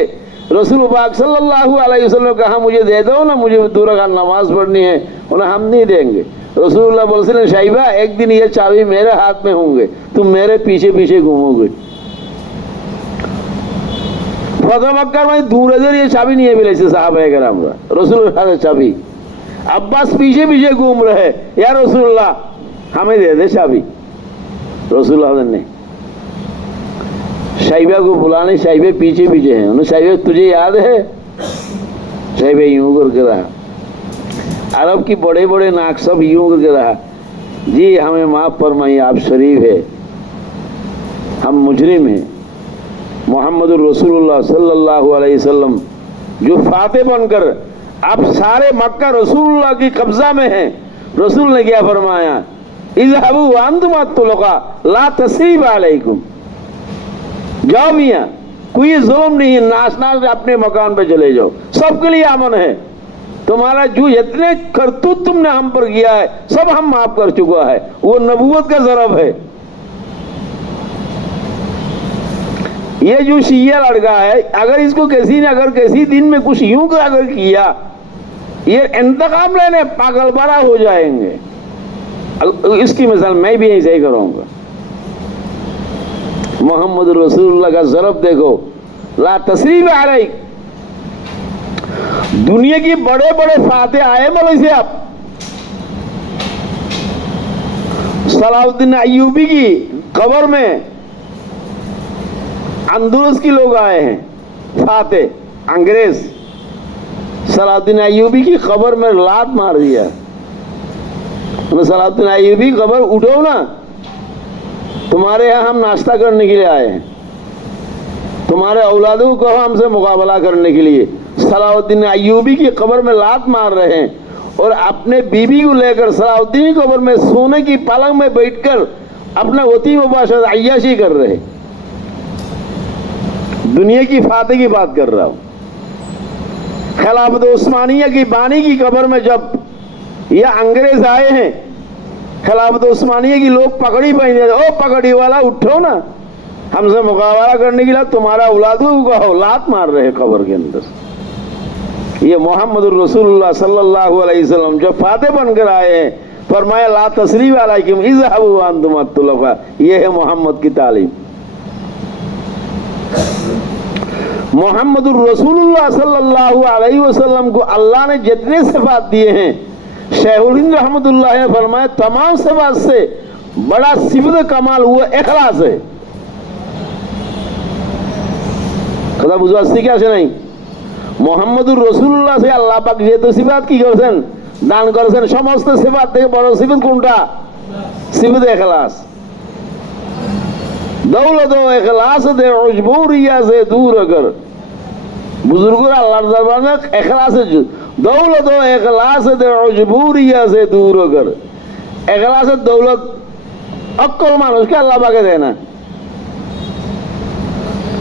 रसूल पाक सल्लल्लाहु अलैहि वसल्लम कहा मुझे दे दो ना, मुझे 2 रकात नमाज पढ़नी है, उन्हें हम नहीं देंगे। रसूलुल्लाह बोलते शैबा एक दिन ये चाबी मेरे हाथ में होंगे, तुम मेरे पीछे पीछे घूमोगे। फतेह मक्का में दूर ये चाबी नहीं है मिले साहब है रसूलुल्लाह चाबी। अब्बास पीछे पीछे घूम रहे, या रसूलुल्लाह हमें दे दे चाबी। रसूलुल्लाह ने शैबा को बुलाने, शैबे पीछे पीछे हैं, उन्हें शैबे तुझे याद है? शैबे यूं करके रहा, अरब की बड़े बड़े नाक सब यूं करके रहा, जी हमें माफ फरमाइए आप शरीफ है, हम मुजरिम हैं। मोहम्मद रसूलुल्लाह सल्लल्लाहु अलैहि वसल्लम जो फातेह बनकर अब सारे मक्का रसूलुल्लाह की कब्जा में है, रसूल ने क्या फरमाया? इज़हबू अंतुम अत्तुलका ला तसरीब अलैकुम, जाओ मियाँ कोई जुल्म नहीं है, नाच अपने मकान पे चले जाओ, सबके लिए अमन है। तुम्हारा जो जितने करतूत तुमने हम पर किया है सब हम माफ कर चुका है, वो नबूवत का ज़रब है। ये जो शिया लड़का है, अगर इसको किसी ने अगर किसी दिन में कुछ यूं अगर किया, ये इंतकाम लेने पागल बड़ा हो जाएंगे। इसकी मिसाल मैं भी ऐसे ही करूंगा। मोहम्मद रसूलुल्लाह का ज़रब देखो, ला तसरीब अलैक। दुनिया की बड़े बड़े फातेह आए मलई से, आप सलाहुद्दीन अय्यूबी की कब्र में अंदलुस के लोग आए हैं, फातेह अंग्रेज सलाहुद्दीन अय्यूबी की कब्र में लात मार दिया। सलाहुद्दीन अय्यूबी कब्र उठो ना, तुम्हारे यहाँ हम नाश्ता करने के लिए आए हैं, तुम्हारे औलादों को कहो हमसे मुकाबला करने के लिए। सलाहुद्दीन अय्यूबी की कब्र में लात मार रहे हैं और अपने बीबी को लेकर सलाहुद्दीन की कब्र में सोने की पलंग में बैठकर अपने वती मुबाशरत अय्याशी कर रहे। दुनिया की फातेह की बात कर रहा हूं। खिलाफत उस्मानिया की बानी की कब्र में जब ये अंग्रेज आए हैं, खिलाफत उस्मानिया की लोग पकड़ी पहने, ओ पकड़ी वाला उठो ना, हमसे मुकाबला करने के लिए तुम्हारा औलादों को कहो, लात मार रहे कब्र के अंदर। ये मोहम्मद रसूलुल्लाह सल्लल्लाहु अलैहि वसल्लम जब फातेह बनकर आए हैं, फरमाया ला तसरीब अलैकुम इज़हबू अंतुम अत्तुलका। ये है मोहम्मद की तालीम। मोहम्मद रसूलुल्लाह सल्लल्लाहु अलैहि वसल्लम को अल्लाह ने जितने सिफात दिए हैं, शेखुल हिंद रहमतुल्लाह ने फरमाया तमाम सिफात से बड़ा सिफत कमाल हुआ इखलास है। खदा बुझा क्या से नहीं, মোহাম্মদুর রাসূলুল্লাহ সে আল্লাহ পাক যেহেতু সিফাত কি করেছেন, দান করেছেন, সমস্ত সিফাত থেকে বড় সিফাত কোনটা? সিফাত ইখলাস। দৌলত ও ইখলাস দে উজবুরিয়া से दूर कर, বুজুর্গরা আল্লাহর দরবারে ইখলাসের দৌলত ও ইখলাস দে উজবুরিয়া से दूर कर। इखलासत दौलत अक्कल মানুষকে अल्लाह पाके देना।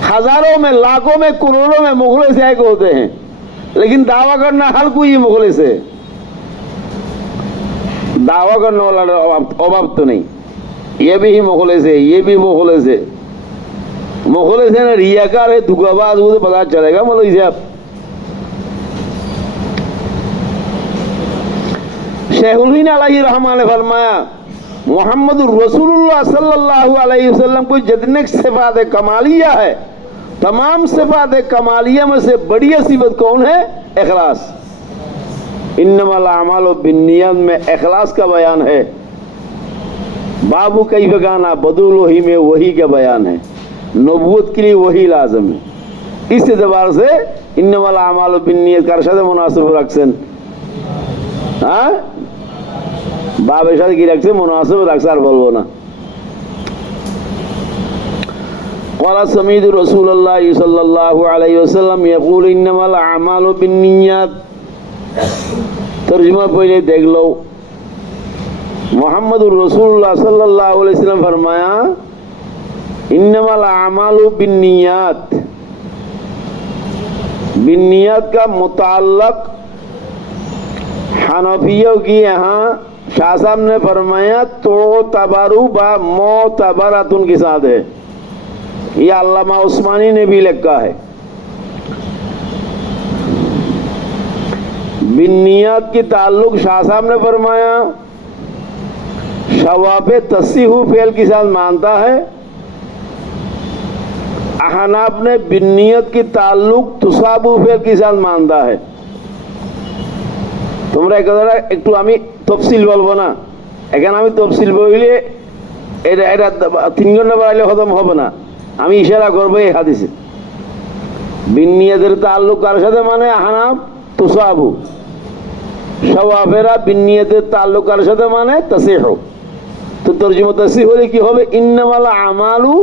हजारों में, लाखों में, करोड़ों में मुखलिस एक होते हैं, लेकिन दावा करना हर कोई मुखलिस है। दावा करने वाला अभाव तो नहीं, ये भी मुखलिस है, ये भी मुखलिस है। मुखलिस है ना रियाकार है, धोखाबाज, वो तो पता चलेगा मौलवी साहब। शेखुल हिंद अलैहि रहमा ने फरमाया मोहम्मदुर रसूलुल्लाह सल्लल्लाहु अलैहि वसल्लम को जितने सिफात कमालिया है, तमाम सिफात कमालिया में से बड़ी सिफत कौन है? इखलास। इन्नमल अमालु बिन्नियत में इखलास का बयान है। बाबू कई बगाना बदुलही में वही का बयान है। नबूवत के लिए वही लाजम है। इस एतबार से इन्नमल अमालु बिन्नियत का अर्शद मुनासिब रखसन, हाँ बाबे साथ की रखसे मुनासिब रखसार बोलबो ना। क़ाला समीअतु रसूलल्लाह सल्लल्लाहु अलैहि वसल्लम यक़ूल इन्नमल अमालु बिन्नियत। तर्जुमा पहले देख लो। मुहम्मदुर रसूलुल्लाह सल्लल्लाहु अलैहि वसल्लम फरमाया इन्नमल अमालु बिन्नियत। बिन्नियत का मुताल्लक हनफियों की यहाँ शाह साहब ने फरमाया तो तबारू बा मोतबरातुन के साथ है। ये अल्लामा उस्मानी ने भी लिखा है। बिन्नियत की ताल्लुक शाह साहब ने फरमाया शवाफे तस्सीहु फेल के साथ मानता है। अहनाफ ने बिन्नियत की ताल्लुक तुसाबु फेल के साथ मानता है। তোমরা একটু আমি তফসিল বলবো না, এখানে আমি তফসিল বললে এটা 3 ঘন্টা বাড়াইলে খতম হবে না। আমি ইশারা করবো এই হাদিসে বিন্নিয়াতের তাল্লুক কার সাথে, মানে আহনাফ তুসাবু, শাওয়াফেরা বিন্নিয়াতের তাল্লুক কার সাথে, মানে তাসিহু। তো তরজমা তাসিহ হলে কি হবে? ইন্নামাল আমালু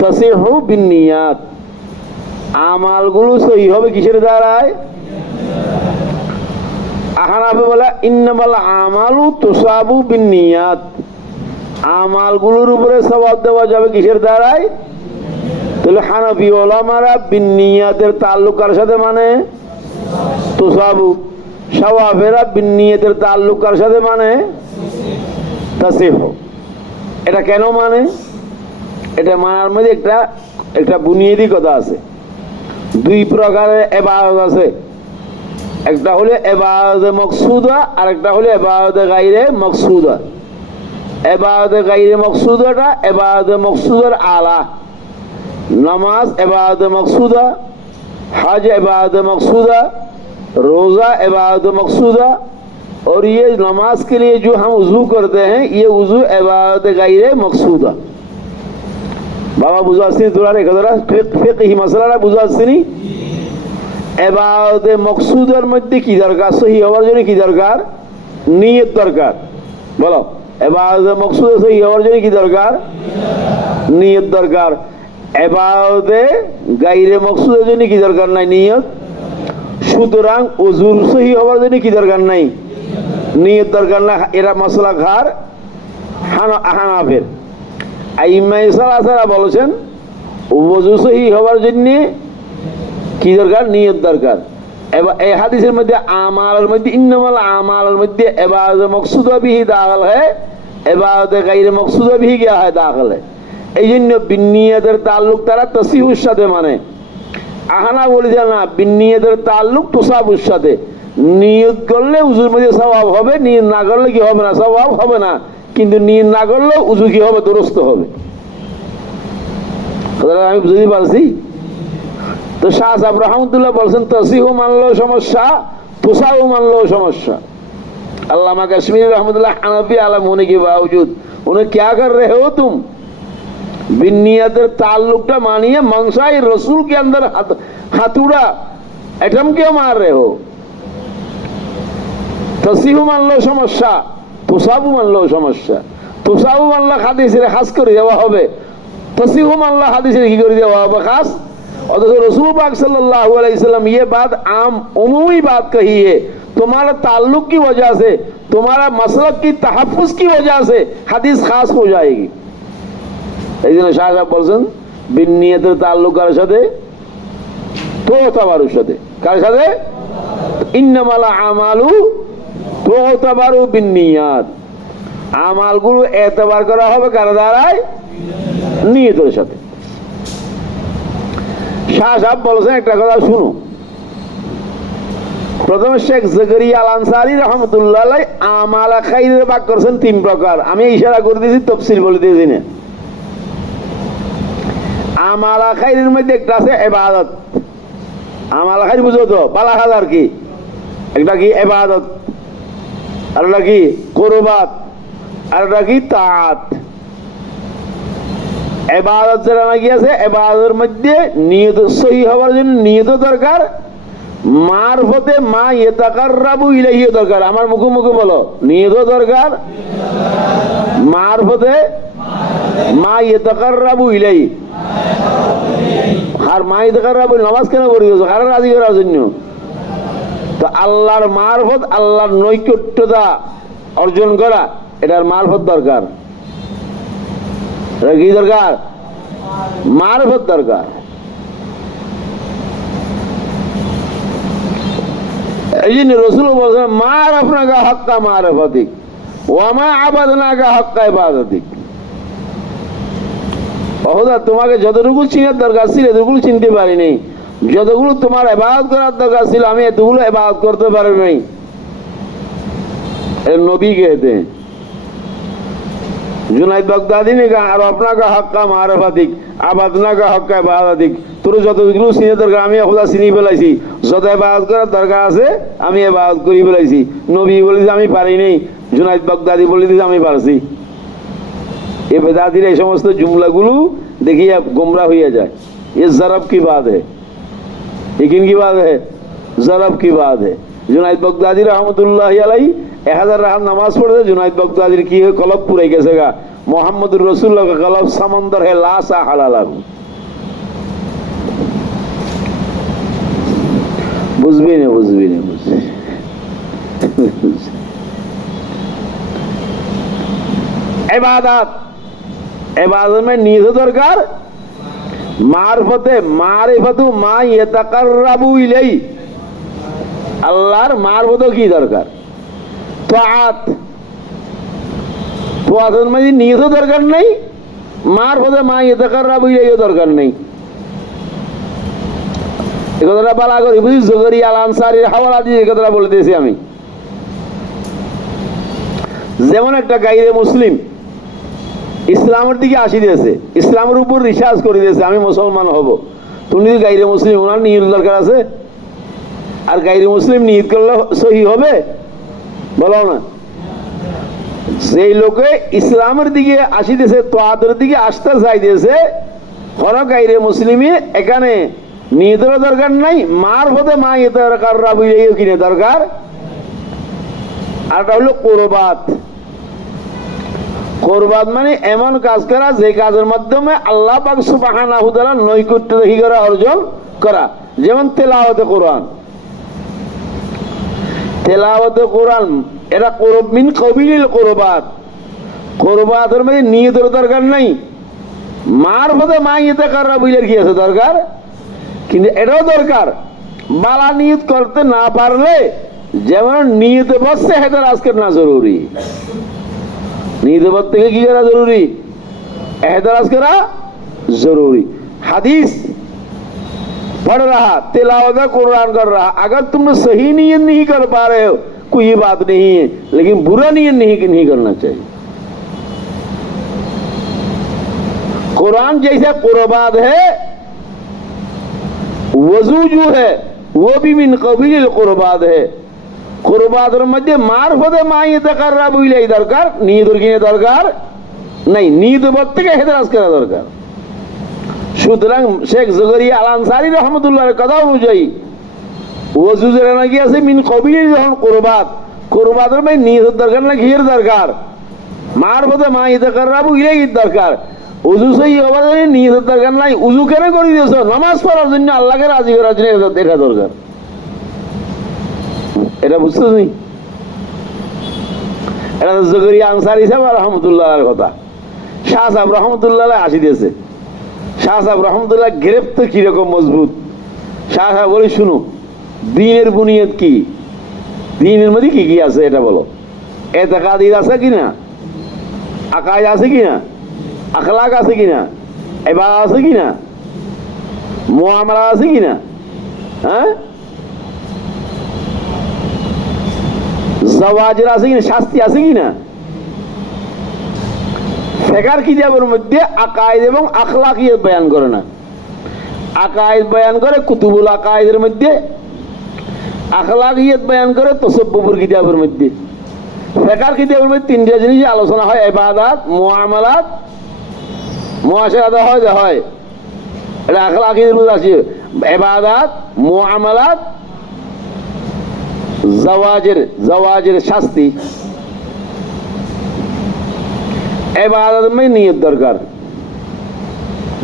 তাসিহু বিন্নিয়াত। আমালগুলো সহি হবে কিসের দ্বারায়? আহনাফে বলে ইন্নামাল আমালু তুসাবু বিন্নিয়াত। আমালগুলোর উপরে সওয়াব দেওয়া যাবে কিসের দ্বারায়? তাহলে হানাফি উলামারা বিন্নিয়াতের তাল্লুক কার সাথে, মানে তুসাবু। শাওয়াফেরা বিন্নিয়াতের তাল্লুক কার সাথে, মানে তাসিহু। এটা কেন মানে? এটা মানার মধ্যে একটা বুনিয়াদি কথা আছে। 2 প্রকারের ইবাদত আছে। একটা হলো ইবাদত মকসুদা আর একটা হলো ইবাদত গায়রে মকসুদা। ইবাদত গায়রে মকসুদাটা ইবাদত মকসুদার আলা। नमाज इबादत मकसूदा, हज इबादत मकसूदा, रोज़ा इबादत मकसूदा, और ये नमाज के लिए जो हम वज़ू करते हैं ये वज़ू इबादत गैर मकसूदा। बाबा बुझास्ती थोड़ा फिक़ही मसला बुझास्ती इबादत मकसूदार मध्य की दरकार सही हওয়ার জন্য কি দরকার? নিয়ত দরকার। বলো ইবাদত মকসুদা সহি হওয়ার জন্য কি দরকার? নিয়ত দরকার। ইবাদতে গায়রে মকসুদের জন্য কি দরকার নাই? নিয়ত। সুতরাং ওযুর সহি হওয়ার জন্য কি দরকার নাই? নিয়ত দরকার না। এরা মাসলা ঘর হানাফের। আইম্মায়ে সালাসারা বলেছেন ওযু সহি হওয়ার জন্য কি দরকার? নিয়ত দরকার। এই হাদিসের মধ্যে আমালের মধ্যে ইন্নামাল আমালের মধ্যে ইবাদত মকসুদা বিহি দাখিল है, ইবাদত গায়রে মকসুদা বিহি क्या है? দাখিল है। এই জন্য বিন্নিয়াতের তাল্লুক তারা তাসিহুর সাথে মানে। আহনা বলে যে না, বিন্নিয়াতের তাল্লুক তুসাবুর সাথে। নিয়ত করলে উজুর মধ্যে সওয়াব হবে, নিয়ত না করলে কি হবে না? সওয়াব হবে না। কিন্তু নিয়ত না করলে উজু কি হবে? দুরুস্ত হবে। আমি বুঝতে পারছি? তো শাহ সাহেব রহমতুল্লাহ বলছেন তাসিহু মানলেও সমস্যা, তুসাবু মানলেও সমস্যা। अल्लामा कश्मीरी रहमतुल्लाह हनफी आलम होने के बावजूद उन्हें क्या कर रहे हो तुम? बिन्नियतेर ताल्लुकटा मानिए मंसाई रसूल के अंदर हथुड़ा एटम क्यों मार रहे हो? तसीहु मानलो समस्या, तुसाबु मानलो समस्या। तुसाबु मानला हादिसेर खास করে দেওয়া হবে, तसीहु मानला हादिसेर কি করে দেওয়া হবে खास। অথচ रसूल पाक सल्लल्लाहु अलैहि वसल्लम ये बात आम उमूमी बात कही है, तुम्हारा ताल्लुक की वजह से, तुम्हारा मसलक की तहफ्फुज की वजह से हदीस खास हो जाएगी। এই জন্য শাহ সাহেব বলছেন বিন নিয়তের তাল্লুক কার সাথে? তুতাবারুর সাথে। কার সাথে? ইন্নামাল আমালু তুতাবারু বিন নিয়াত। আমালগুলো এতবার করা হবে কার দ্বারাই? নিয়তের সাথে। শাহ সাহেব বলছেন একটা কথা শুনো। প্রথমে শেখ জাকারিয়া আল আনসারী রহমতুল্লাহ আলাইহি আমাল খাইরের ভাগ করেছেন তিন প্রকার। আমি ইশারা করে দিয়েছি, তফসিল বলে দিয়েছি না। আমাল খাইরের মধ্যে একটা আছে ইবাদত। আমাল খাইর বুঝো তো? বালা হাজার কি? একটা কি ইবাদত, আর একটা কি কুরবাত, আর একটা কি তাআত। ইবাদত যেটা নাকি আছে, ইবাদতের মধ্যে নিয়ত সহি হওয়ার জন্য নিয়ত দরকার, মারফতে মা ইয়াতাকাররাবু ইলাইহি দরকার। আমার মুখে মুখে বলো, নিয়ত দরকার, মারফতে মা ইয়াতাকাররাবু ইলাইহি। আর মা ইয়াতাকাররাবু নামাজ কেন পড়ি গেছো? কারণ রাজি করার জন্য। তো আল্লাহর মারফত, আল্লাহর নৈকট্যতা অর্জন করা, এটার মারফত দরকার। এটা কি দরকার? মারফত দরকার। এই জন্য রাসূল বলেছেন মা আরাফনাকা হাক্কা মারিফাতিক ওয়া মা আবাদনাকা হাক্কা ইবাদাতিক। ওহদা তোমাকে যতটুকু চিনার দরকার ছিল এতটুকু চিনতে পারিনি, যতগুলো তোমার ইবাদত করার দরকার ছিল আমি এতগুলো ইবাদত করতে পারি নাই। নবী कहते हैं जुनाइद बगदादी ने कहा और अपना का हक का मारिफातिक आबादना का हक का इबादतिक। তোর যতগুলো চিনে দরকার আমি খোদা চিনি ফেলাইছি, যত ইবাদত করার দরকার আছে আমি ইবাদত করি ফেলাইছি। নবী বলেছে আমি পারি নাই, জুনাইদ বাগদাদি বলে দিয়েছে আমি পারছি। এ বেদাতির এই সমস্ত জুমলাগুলো দেখিয়ে গোমরা হয়ে যায়। ये जरब की बात है, लेकिन की बात है जरब की बात है। जुनाइद बगदादी रहमतुल्लाह अलैहि 1000 রাকাত নামাজ পড়ে जुनाइद बगदादिर की कलब पुराई গেছে গা। मोहम्मदुर रसूलुल्लाह का कलब समंदर है ला सा हलाला। बुझबी ने बुझबी ने बुझबी। इबादत, इबादत में नियत दरकार, मारफते मारिफतु मा याताकार्राबु इलाइहि। আল্লাহর মারফত কি দরকার? তাআত, তাআতের মধ্যে নিয়ত দরকার নাই, মারফতে মা ইয়াতাকাররাবু ইলাইহি দরকার নাই। এই কথাটা বলা করি বুঝি, জাকারিয়া আল আনসারীর হাওয়ালা দিয়ে এই কথাটা বলে দিয়েছি আমি। যেমন একটা গাইরে মুসলিম ইসলামের দিকে আসি দিয়েছে, ইসলামের উপর রিসার্চ করে দিয়েছে আমি মুসলমান হব। তুমি যদি গাইরে মুসলিম, ওনার নিয়ত দরকার আছে। আর গাইরে মুসলিম নিয়ত করলে সহি হবে? বলো না। সেই লোকে ইসলামের দিকে আসিতেছে, তাআতের দিকে আসতে চাইতেছে, কোন গাইরে মুসলিমে এখানে নিয়তের দরকার নাই, মারফতে মা ইয়াতাকাররাবু ইলাইহি কিনে দরকার। আর হলো কুরবাত। কুরবাত মানে এমন কাজ করা যে কাজের মাধ্যমে আল্লাহ পাক সুবহানাহু ওয়া তাআলা নৈকট্য দেখি করা অর্জন করা। যেমন তেলাওয়াতে কোরআন, তেলাওয়াতে কোরআন এটা কুরব মিন কাবিলিল কুরবাত। কুরবাতের মধ্যে নিয়তের দরকার নাই, মারফতে মা ইয়াতাকাররাবু ইলাইহি কি আছে দরকার। কিন্তু এটাও দরকার, বালা নিয়ত করতে না পারলে যেমন নিয়তে বসছে হেদার আজকের না জরুরি। নিয়তে বস থেকে কি করা জরুরি? एहतराज करा जरूरी। हदीस पढ़ रहा, तिलावत कुरान कर रहा, अगर तुम सही नियत नहीं कर पा रहे हो कोई ये बात नहीं है, लेकिन बुरा नियत नहीं करना चाहिए। कुरान जैसा कुर्बात है, वजू जो है वो भी मिन कबील कुर्बात है। कुर्बातर मध्य मारफत मा याताकार्राबु इलैहि दरकार, नियतर किने दरकार नहीं, नियत থেকে এহতরাজ করা দরকার। সুতরাং শেখ জাকারিয়া আল আনসারী রহমতুল্লাহর কথা অনুযায়ী ওযু যেটা নাকি আছে মিন কবিলের যখন কুরবাত, কুরবাতের ভাই নিয়তের দরকার না ঘিয়ের দরকার, মারফতে মা ইতাকাররাবু ইলাইহি দরকার। ওযু সহি হবার জন্য নিয়তের দরকার নাই। ওযু কেন করে দিয়েছো? নামাজ পড়ার জন্য, আল্লাহকে রাজি করার জন্য এটা দরকার। এটা বুঝতেছি? এটা তো জকরিয়া আনসারী সাহেব রহমতুল্লাহর কথা। শাহ সাহেব রহমতুল্লাহ আসি দিয়েছে। শাহ সাহেব রহমতুল্লাহ গ্রেপ্ত কিরকম মজবুত। শাহ সাহেব বলি শুনো, দ্বীনের বুনিয়াদ কি, দ্বীনের মধ্যে কি কি আছে এটা বলো। এতেকাদির আছে কিনা, আকাইদ আছে কিনা, আখলাক আছে কিনা, ইবাদত আছে কিনা, মুআমালা আছে কিনা, হ্যাঁ, জাওয়াজির আছে কিনা, শাস্তি আছে কিনা। ফিকহ কিতাবের মধ্যে আকাইদ এবং আখলাকিয়ত বয়ান করে না। আকাইদ বয়ান করে কুতুবুল আকাইদের মধ্যে, আখলাকিয়ত বয়ান করে তাসাব্বুফের কিতাবের মধ্যে। ফিকহ কিতাবের মধ্যে তিনটা জিনিস আলোচনা হয়, ইবাদত, মুআমালাত, মুআশারাত হয়। এটা আখলাকিয়তের মধ্যে আছে। ইবাদত, মুআমালাত, জাওয়াজের শাস্তি। ইবাদতের মধ্যে নিয়ত দরকার।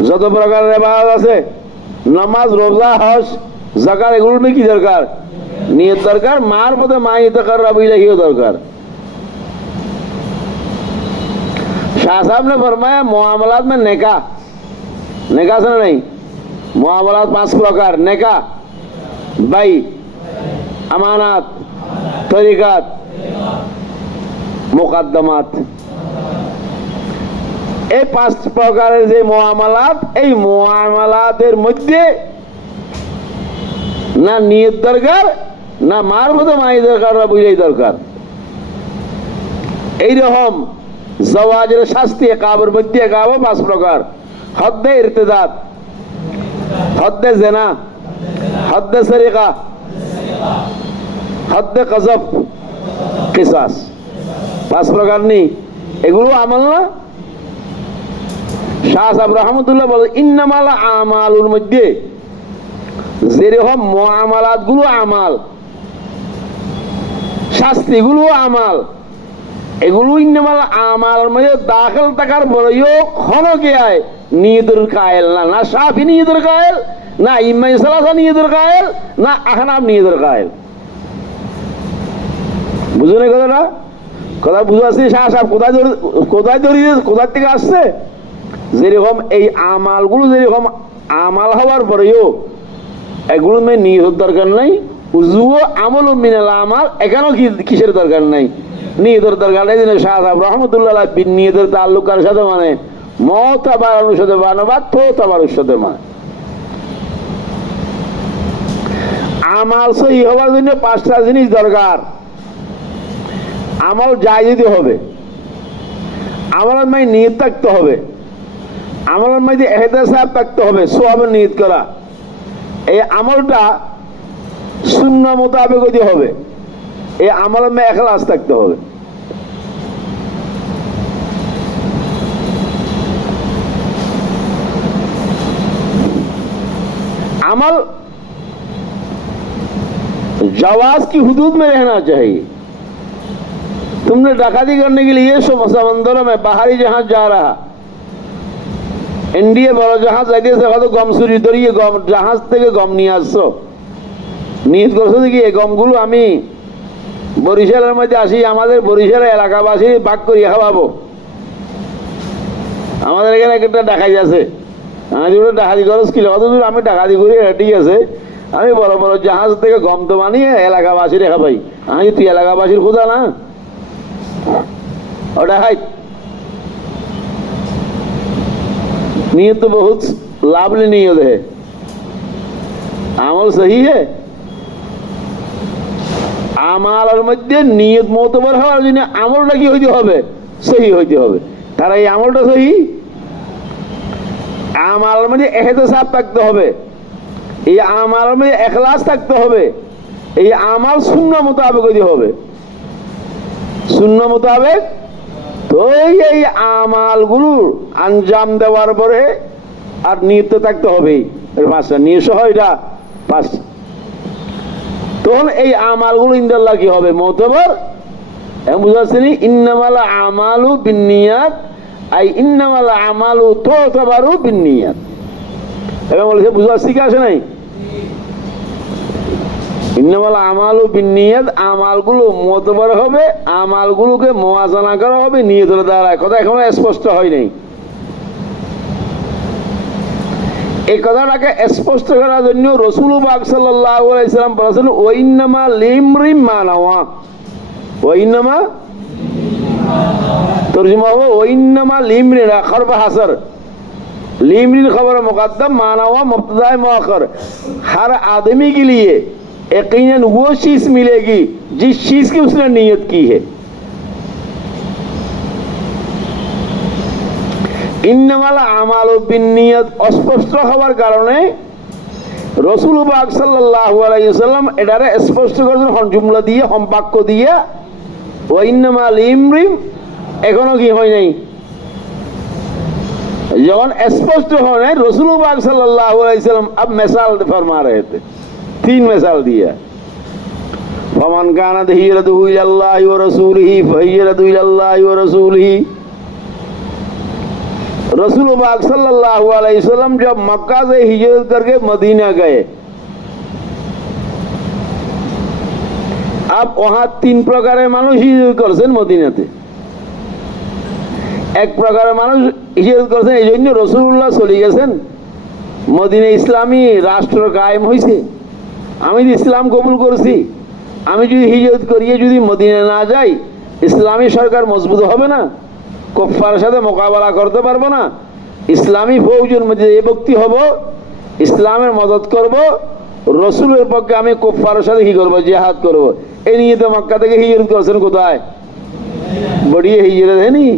যত প্রকারের ইবাদত আছে, নামাজ, রোজা, হজ, যাকাত, এগুলোর মধ্যে কি দরকার? নিয়ত দরকার। মারফতে মা ইতাকাররাবু ইলাইহি দরকার। शाह साहब ने फरमाया मुआमलात में नेका, नेका से नहीं, मुआमलात 5 प्रकार, नेका, बाई, अमानात, तरीकात, मुकद्दमात। এই 5 প্রকারের যে মুআমালাত, এই মুআমালাতের মধ্যে না নিয়ত দরকার, না মারফতে মাই দরকার, না বুঝাই দরকার। এইরকম জাওয়াজের শাস্তি একাবের মধ্যে 5 প্রকার। হদ্দে ইরতিদাদ, হদ্দে জিনা, হদ্দে সরিকা, হদ্দে কযফ, কিসাস। 5 প্রকার নেই, এগুলো আমল না। শাহ সাহেব রহমতুল্লাহ বলে ইন্নামাল আমালুর মধ্যে যেরকম মুআমালাত গুলো আমাল, শাস্তি গুলো আমাল, এগুলো ইন্নামাল আমালের মধ্যে দাখিল থাকার পরেও খনকে আয় নিয়তের কায়েল না, না শাফি নিয়তের কায়েল, না ইমাম সালাসা নিয়তের কায়েল, না আহনাফ নিয়তের কায়েল। বুঝুন এই কথাটা? কথা বুঝাচ্ছি শাহ সাহেব কোথায় থেকে আসছে? যেরকম এই আমালগুলো যেরকম আমাল হওয়ার পরেও এগুলো মেয়ে নিয়তের দরকার নাই। উযুও আমল মিনাল আমাল, এখানেও কিসের দরকার নাই? নিয়তের দরকার নাই। শাহ সাহেব রহমতুল্লাহ নিয়তের তাল্লুক কার সাথে মানে মুতাবারুর সাথে মানে বা তোতাবারুর সাথে মানে। আমাল সহি হওয়ার জন্য 5টা জিনিস দরকার। আমল জায়েজ হবে, আমলের মধ্যে নিয়ত থাকতে হবে, আমলের মধ্যে ইহতিসাব থাকতে হবে, সওয়াবের নিয়ত করা। এই আমলটা সুন্নাহ মোতাবেক হতে হবে। এই আমলের মধ্যে ইখলাস থাকতে হবে। अमल जवाज की हुदूद में रहना चाहिए। तुमने डकैती करने के लिए समंदरों में बाहरी जहाज जा रहा, इंडिया बड़ो जहाज आगे से कत गम चुरी धरिए गम जहाज থেকে গম নিয়ে আসছো, নিয়ত করছো কি এই গমগুলো আমি বরিশালের মধ্যে আসি আমাদের বরিশালের এলাকাবাসী ভাগ করে খাওয়াবো। আমাদের এখানে একটা ডাকাতি আছে, আমি ডাকাতি খরচ কিলো কত দূর আমি ডাকাতি করি, ঠিক আছে, আমি বড় বড় জাহাজ থেকে গম তো বানিয়ে এলাকাবাসী রেখা পাই। আমি তুই এলাকাবাসীর খোঁজা না ওটা হাই नियत तो बहुत लाभली नियत है, আমল সহি है। আমালের মধ্যে নিয়ত মোতবর হওয়ার জন্য আমলটা কি হইতে হবে? সহি হইতে হবে। তারা এই আমলটা সহি, আমালের মধ্যে ইহতিসাব থাকতে হবে, এই আমালের মধ্যে ইখলাস থাকতে হবে, এই আমাল সুন্নাহ মোতাবেক হইতে হবে। সুন্নাহ মোতাবেক তো এই আমালগুলো আঞ্জাম দেওয়ার পরে আর নিয়ত থাকতে হবে। 5টা নিয়ত সহ এটা 5। তখন এই আমালগুলো ইনশাআল্লাহ কি হবে? মুতাবার। এখন বুঝতে পারছেন? ইন্নামাল আমালু বিন্নিয়াত, আই ইন্নামাল আমালু তুতাবারু বিন্নিয়াত। এবং বলেছে বুঝতে পারছি কি আসে নাই? ইন্নামাল আমালু বিন্নিয়াত, আমালগুলো মুতাবার হবে, আমালগুলোকে মুওয়াজানা করা হবে নিয়তের দ্বারা। কথা এখনো স্পষ্ট হয় নাই। এই কথাটাকে স্পষ্ট করার জন্য রাসূল পাক সাল্লাল্লাহু আলাইহি সাল্লাম বলেছেন ওয়াইন্নামা লিমরিম মা নাওয়া। ওয়াইন্নামা তরজমা হবে ওয়াইন্নামা লিমরিন আখর বা হাসর। लिमरिन खबर मुकद्दम माना हुआ मुब्तदा मुअख्खर। हर आदमी के लिए यकीनन वो चीज मिलेगी जिस चीज की उसने नियत की है। इन्नमाल आमालु बिन्नियत अस्पष्ट हওয়ার কারণে রাসূল পাক সাল্লাল্লাহু আলাইহি ওয়াসাল্লাম এটারে স্পষ্ট করেছেন হন জুমলা দিয়ে, হম বাক্য দিয়ে। ওয়া ইন্নামাল লিমরিন এখনো কি হয় নাই? जवान स्पष्ट होने रसूल पाक सल्लल्लाहु अलैहि वसल्लम अब मिसाल फरमा रहे थे। 3 मिसाल दिया। फमन कानत हिजरतुहु इलल्लाहि व रसूलिही फहिजरतुहु इलल्लाहि व रसूलिही। रसूल पाक सल्लल्लाहु अलैहि वसल्लम जब मक्का से हिजरत करके मदीना गए, अब वहां 3 प्रकारेर मानुष हिजरत करছেন मदीनाते। एक प्रकार मानुष हिजरत करছেন এই জন্য রাসূলুল্লাহ চলে গেছেন মদিনা, ইসলামী রাষ্ট্র কায়েম হয়েছে। আমি যদি ইসলাম কবুল করছি, আমি যদি হিজরত করিয়ে যদি মদিনা না যাই, ইসলামী সরকার মজবুত হবে না, কুফফারের সাথে মোকাবেলা করতে পারবো না। ইসলামী ফৌজের মধ্যে এই ব্যক্তি হব, ইসলামের মদত করব, রসুলের পক্ষে আমি কুফফারের সাথে কি করবো? জিহাদ করব। এই নিয়ে তো মক্কা থেকে হিজরত করছেন কোথায়? বড়িয়ে হিজরত হয়নি,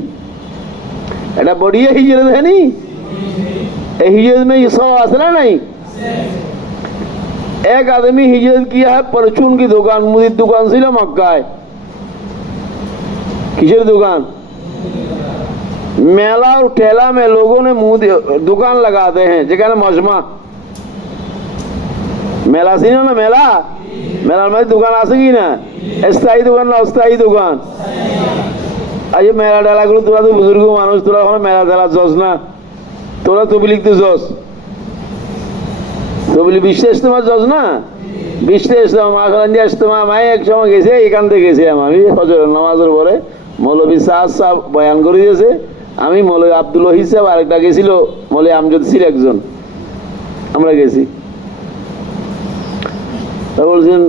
এটা बढ़िया हिजरत है नहीं? हिजरत में ये 100 आसना नहीं। एक आदमी हिजरत किया है परचून की दुकान, मुदी दुकान से मक्का है। किसर दुकान? मेला और ठेला में लोगों ने दुकान लगाते हैं जगह मजमा। मेला सी ना मेला, मेला में दुकान आ सकी ना, स्थायी दुकान ना अस्थायी दुकान। আজ মেলা টেলাগুলো তোরা তো বুজুর্গ মানুষ, তোরা এখন মেলা টেলা জজ না, তোরা তবলিগ তো জজ, তবলিগ বিশ্বাস তোমার জজ না, বিশ্বাস তোমার মাই এক সময় গেছে, এখান থেকে গেছিলাম আমি ফজরের নামাজের পরে, মৌলভী সাহাব সাহেব বয়ান করে দিয়েছে, আমি মৌলভী আব্দুল ওয়াহিদ সাহেব আরেকটা গেছিল, মৌলভী আমজদ ছিল একজন, আমরা গেছি। বলছেন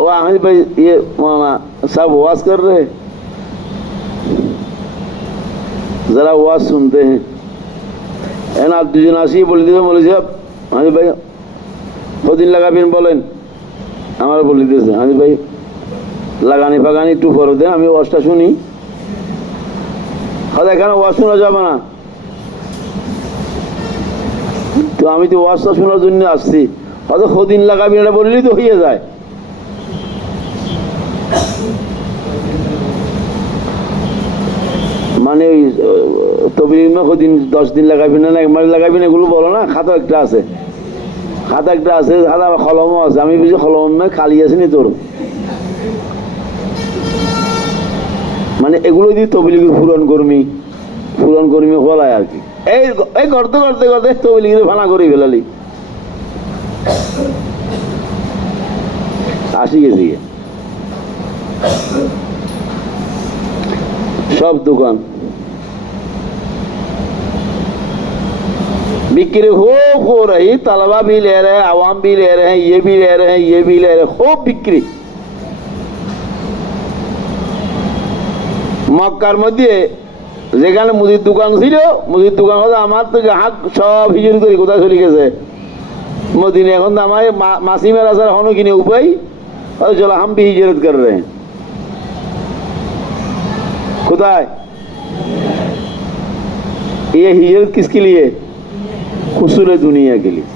ও আহমেদ ভাই ইয়ে মৌলানা সাহেব ওয়াজ कर रहे, जरा आवाज सुनते हैं। है ना, दुजन आसी बोल दिए बोले साहब, हाँ जी भाई दिन लगा फिर बोलें हमारे बोल दिए, हाँ जी भाई লাগানি ফাগানি একটু করে দেন, আমি ওয়াজটা শুনি। হয়তো এখানে ওয়াজ শোনা যাবে না, তো আমি তো ওয়াজটা শোনার জন্য আসছি, হয়তো দিন লাগাবি এটা বললেই তো হয়ে যায়। মানে ওই তবলিগ में দিন 10 দিন লাগাবি না, 1 মাস লাগাবি না, এগুলো বলো না। খাতা একটা আছে, খাতা একটা আছে, খাতা কলমও আছে। আমি বুঝি কলম খালি আছে নি তোর, মানে এগুলো দিয়ে তবলিগের পূরণ কর্মী হলায় আর কি। এই করতে করতে করতে তবলিগের ফানা করে ফেলালি, আসি গেছি सब दुकान बिक्री हो रही, तलबा भी ले रहे हैं, आवाम भी ले रहे हैं, ये भी ले रहे हैं, ये भी ले रहे हैं, खूब बिक्री। মক্কার মধ্যে যেখানে মুদির দোকান ছিল, মুদির দোকান হতো আমার তো গ্রাহক সব হিজরত করে কোথায় চলে গেছে? মদিনা। এখন তো আমার মাসিমের আসার এখনো কিনে উপায়, চলো हम भी हिजरत कर रहे हैं। खुदाए ये हिजरत किसके लिए? हुसूल दुनिया के लिए।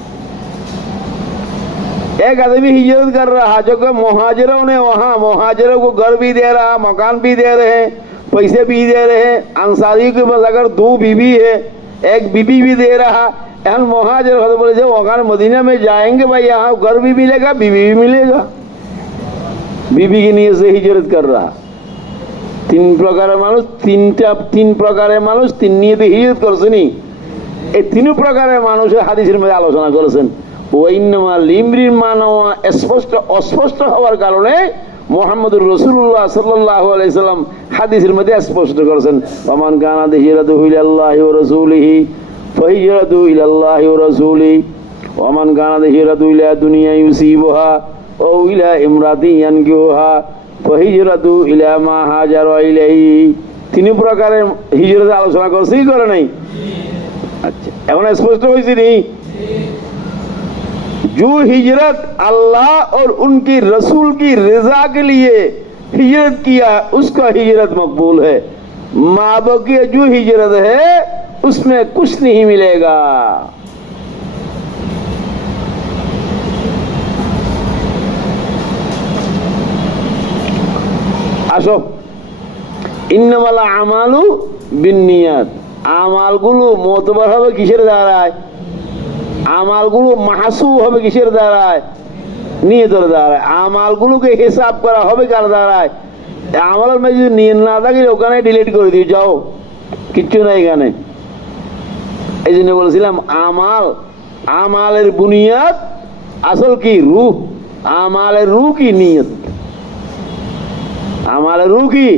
एक आदमी हिजरत कर रहा जो कि मुहाजिरों ने वहां मुहाजिरों को घर भी दे रहा, मकान भी दे रहे हैं, पैसे भी दे रहे हैं। अंसारी के पास अगर 2 बीवी है, एक बीबी भी दे रहा, এখন মহাজের কথা বলে যে ওখানে মদিনা में जाएंगे भाई यहाँ घर भी मिलेगा बीवी भी मिलेगा बीवी की নিয়ে से हिजरत कर रहा তিন প্রকারের মানুষ তিন প্রকারের মানুষ তিন নিয়তে হিজরত করছেনি এই তিন প্রকারের মানুষের হাদিসের মধ্যে আলোচনা করেছেন ওয়াইন্নামা লিমরির মানওয়া অস্পষ্ট হওয়ার কারণে মুহাম্মদুর রাসূলুল্লাহ সাল্লাল্লাহু আলাইহি সাল্লাম হাদিসের মধ্যে স্পষ্ট করেছেন ওমান কানা হিজরাতুহু ইলাল্লাহি ওয়া রাসূলিহি ফাহিজরাতুহু ইলাল্লাহি ওয়া রাসূলিহি ওমান কানা হিজরাতুহু ইলা দুনিয়া ইউসিবুহা আও ইলা ইমরাতিন ইয়ানকিহুহা ফাহিজরাতুহু ইলা মা হাজারা ইলাইহি তিন প্রকারের হিজরতের আলোচনা করছে কি করে নাই अच्छा এখন স্পষ্ট হয়েছে নি जो हिजरत अल्लाह और उनकी रसूल की रजा के लिए हिजरत किया उसका हिजरत मकबूल है माँ बाप की जो हिजरत है उसमें कुछ नहीं मिलेगा আসো ইন্নামাল আমালু বিন্নিয়াত আমালগুলো মোতবার হবে কিসের দ্বারায় আমালগুলো মাহসুব হবে কিসের দ্বারায় নিয়তের দ্বারায় আমালগুলোকে হিসাব করা হবে কার দ্বারায় আমলের মধ্যে যদি নিয়ত না থাকে ওখানে ডিলিট করে দিয়ে যাও কিচ্ছু নাই এখানে এই জন্য বলেছিলাম আমালের বুনিয়াদ আসল কি রূহ আমালের রূহ কি নিয়ত আমালের রূহ কি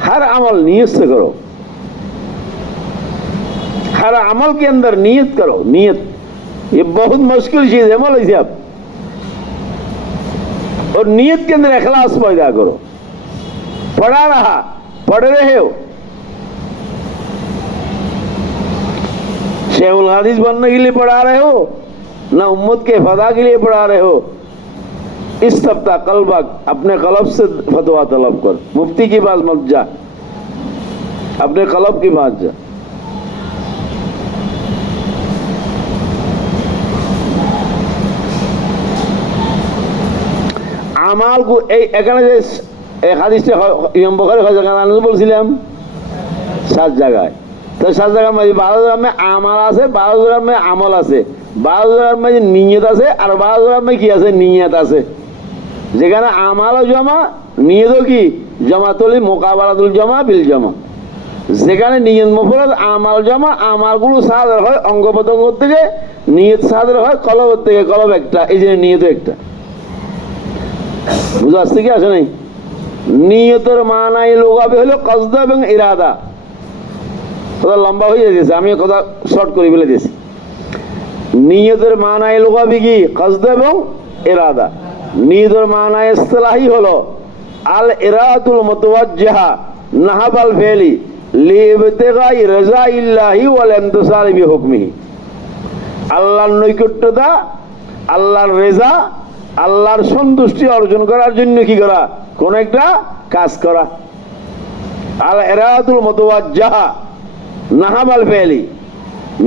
हर अमल नियत से करो हर अमल के अंदर नियत करो नियत ये बहुत मुश्किल चीज है मौलवी साहब और नियत के अंदर इखलास पैदा करो पढ़ रहे हो शेखुल हदीस बनने के लिए पढ़ा रहे हो ना उम्मत के फदा के लिए पढ़ा रहे हो इस सप्ताह कल्बक अपने कलब से फतवा तलब कर मुफ्ती की पास मत जा अपने कलब की पास जा আমাল को এখানে যে হাদিসটা ইমাম বুখারী হযরত বলছিলাম 7 জায়গায় তো 7 জায়গার মধ্যে 12 জায়গা में আমাল আছে 12 জায়গা में আমল আছে 12 জায়গার মধ্যে নিয়ত আছে আর 12 জায়গার মধ্যে কি আছে নিয়ত আছে যেখানে আমালও জমা নিয়তও কি জমাতুল মুকাবালাতুল জমা বিল জমা যেখানে নিয়ত মুফরদ আমাল জমা আমালগুলো সাদর হয় অঙ্গ প্রত্যঙ্গ থেকে নিয়ত সাদর হয় কলব থেকে কলব একটা এই যে নিয়ত একটা বুঝা আসছে কি আসে নাই নিয়তের মানাই লুগাবে হলো কসদ এবং ইরাদা কথা লম্বা হয়ে গেছে আমি কথা শর্ট করে বলে দিয়েছি নিয়তের মানাই লুগাবে কি কসদ এবং ইরাদা নিয়তের মানা ইসতিলাহি হলো আল ইরাদাতুল মুতাওয়াজ্জিহা নাহাবাল ফিলি লিইবতিগাই রাজাইল্লাহি ওয়াল ইমতিসাল বিহুকমিহি আল্লাহর নৈকট্যতা আল্লাহর রেজা আল্লাহর সন্তুষ্টি অর্জন করার জন্য কি করা কোন একটা কাজ করা আল ইরাদাতুল মুতাওয়াজ্জিহা নাহাবাল ফিলি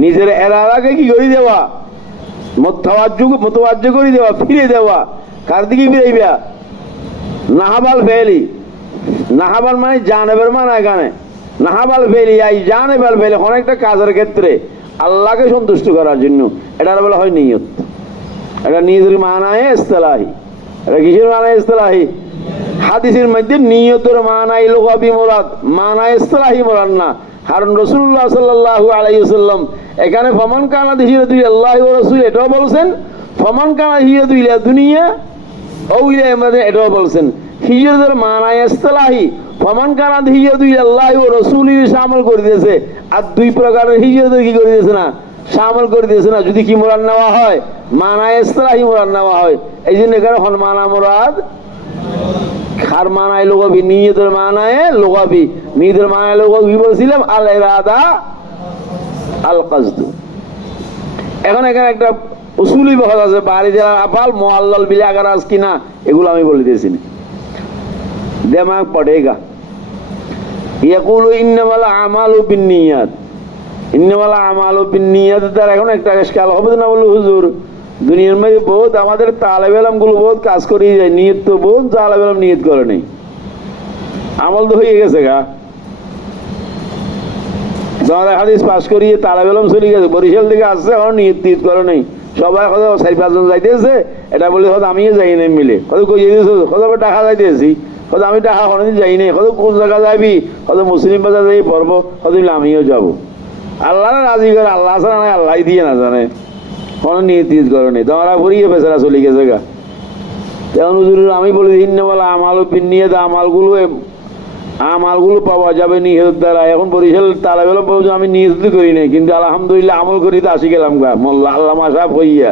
নিজের ইরাদাকে কি করে দেওয়া মুতাওয়াজ্জি করে দেওয়া ফিরে দেওয়া কার দিকে ফিরাইবা নাহাবাল ফেলি নাহাবাল মানে জানেবের মানে এখানে নাহাবাল ফেলি এই জানেবাল ফেলি অনেকটা কাজের ক্ষেত্রে আল্লাহকে সন্তুষ্ট করার জন্য এটা বলা হয় নিয়ত এটা নিয়তের মানায় ইসতিলাহি এটা কিসের মানায় ইসতিলাহি হাদিসের মধ্যে নিয়তের মানায় লুগাবি মুরাদ মানায় ইসতিলাহি মুরাদ না কারণ রাসূলুল্লাহ সাল্লাল্লাহু আলাইহি ওয়াসাল্লাম এখানে ফামান কানা হিজরাতু ইলাল্লাহি ওয়া রাসূল এটাও বলেছেন ফামান কানা হিজরাতু ইলা দুনিয়া আও ইলা ইমরাতিন এটাও বলেছেন হিজরতের মানায় ইসতিলাহি ফামান কানা হিজরাতু ইলাল্লাহি ওয়া রাসূলিহি শামিল করে দিয়েছে আর দুই প্রকারের হিজরত কি করে দিয়েছে না শামিল করে দিয়েছে না যদি কি মুরাদ নেওয়া হয় মানায় ইসতিলাহি মুরাদ নেওয়া হয় এই জন্য এখানে হন মানা মুরাদ খার মানায় লুগাবি নিয়তের মানায় লুগাবি নিয়তের মানায় লুগাবি বলছিলাম আল ইরাদা আল কসদ এখন এখানে একটা উসুলি বহল আছে বাড়ি জেলার আফাল মুআল্লাল বিল আগারাজ কিনা এগুলো আমি বলে দিয়েছি দিমাগ পড়েগা ইয়াকুলু ইন্নামাল আমালু বিন্নিয়াত ইন্নামাল আমালু বিন্নিয়াত তার এখন একটা ইশকাল হবে না বলে হুজুর দুনিয়ার মধ্যে বহুত আমাদের তালেব ইলম গুলো বহুত কাজ করে যায় নিয়ত তো বহুত তালেব ইলম নিয়ত করে নেই আমল তো হয়ে গেছে গা তোমার হাদিস পাস করিয়ে তারা বেলম চলে গেছে, বরিশাল থেকে আসছে, এখন নিয়ত টিয়ত করে নেই, সবাই কত 4-5 জন যাইতেছে, এটা বলে কত আমিও যাই নাই মিলে, কত কই যেতেছো, কত টাকা যাইতেছি, কত আমি টাকা কোনোদিন যাই নাই, কত কোন জায়গা যাবি, কত মুসলিম বাজার যাই পড়বো, কত আমিও যাবো। আল্লাহ রাজি করে, আল্লাহ ছাড়া নাই, আল্লাহ দিয়ে না জানে, কোনো নিয়ত টিয়ত করে নেই, তোমারা ভরিয়ে বেচারা চলে গেছে গা। তেমন হুজুর আমি বলি ইন্নামাল আমালু বিন্নিয়াত, আমালগুলো পাওয়া যাবে নিয়তের দ্বারা। এখন বরিশাল তারা বেলা আমি নিয়ত করি নাই, কিন্তু আলহামদুলিল্লাহ আমল করি তো আসি গেলাম গা মোল্লা আল্লামা সাহেব হইয়া।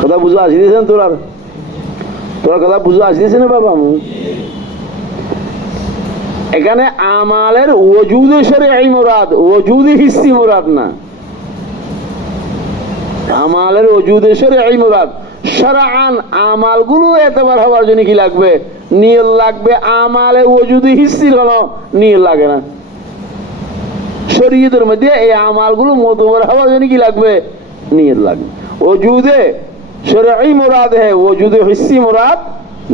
কথা বুঝো আসি দিয়েছেন তোরা কথা বুঝো আসি দিয়েছে না বাবা? এখানে আমালের ওজুদে শরঈ মুরাদ, ওজুদে হিসি মুরাদ না। আমালের ওজুদে শরঈ মুরাদ। শরআন আমালগুলো এতবার হওয়ার জন্য কি লাগবে? নিয়ত লাগবে। আমালে ওজুদে হিসির কোনো নিয়ত লাগে না। শরীয়তের মধ্যে এই আমালগুলো মোতবার হওয়ার জন্য কি লাগবে? নিয়ত লাগবে। ওজুদে শরঈ মুরাদ है, ওজুদে হিসি মুরাদ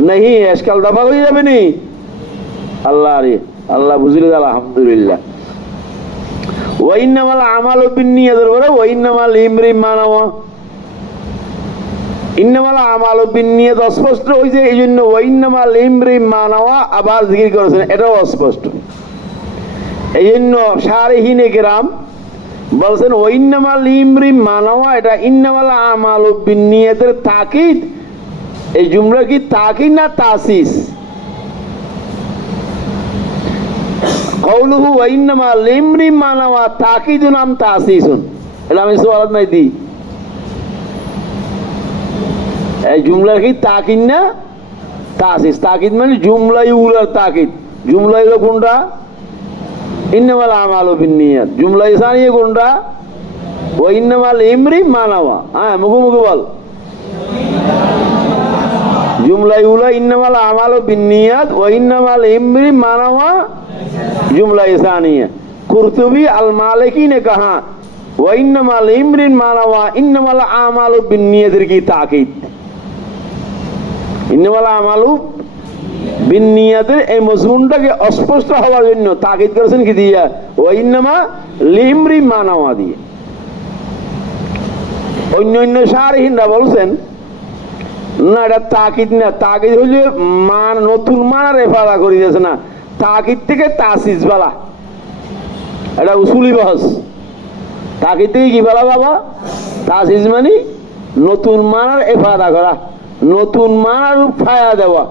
नहीं। আজকাল দফা হয়ে যাবে নি আল্লাহ বুঝলে আলহামদুলিল্লাহ। ওয়াইন্নামাল আমালু বিন্নিয়াতের পরে ওয়াইন্নামাল ইমরি মা নাওয়া, ইন্নামাল আমালু বিন্নিয়াত অস্পষ্ট হয়েছে, এই জন্য ওয়াইন্নামাল ইমরি মা নাওয়া আবার জিকির করেছেন, এটাও অস্পষ্ট। এই জন্য শারিহিনে কেরাম বলছেন ওয়াইন্নামাল ইমরি মা নাওয়া, এটা ইন্নামাল আমালু বিন্নিয়াতের তাকিদ। এই জুমলা কি তাকিদ না তাসিস? কওলুহু ওয়াইন্নামা লিমরি মা নাওয়া তাকিদুন আম তাসিসুন, এটা আমি সওয়ালত নাই দি। এই জুমলা কি তাকিদ না তাসিস? তাকিদ মানে জুমলাই উলার তাকিদ। জুমলাই কোনটা? ইন্নামাল আমালু বিন্নিয়াত। জুমলাই সানিয়ে কোনটা? ওয়াইন্নামাল ইমরি মা নাওয়া। হ্যাঁ, মুখে বল। জুমলাই উলা ইন্নামাল আমালু বিন্নিয়াত ওয়াইন্নামাল ইমরি মা নাওয়া जुमला सानिया। कुर्तुबी अल मालिकी ने कहा वइन्नमाल इमरिन मानवा इन्नमाल आमालु बिन्नियत की ताकीद। इन्नमाल आमालु बिन्नियतेर এই মজমুনটাকে অস্পষ্ট হওয়ার জন্য তাকিদ করেছেন কি দিয়া? ওয়াইন্নামা লিমরি মানাওয়া দিয়ে। অন্য শারহিনরা বলছেন না, এটা তাকিদ না, তাকিদ হইলে মান নতুন মানার ইফাদা করে দিয়েছে না, তাকিদ থেকে তাসিস বলা, এটা উসুলি বহস। তাকিদ থেকে কি বলা বাবা? তাসিস মানে নতুন মানার ইফাদা করা, নতুন মানার ফায়া দেওয়া।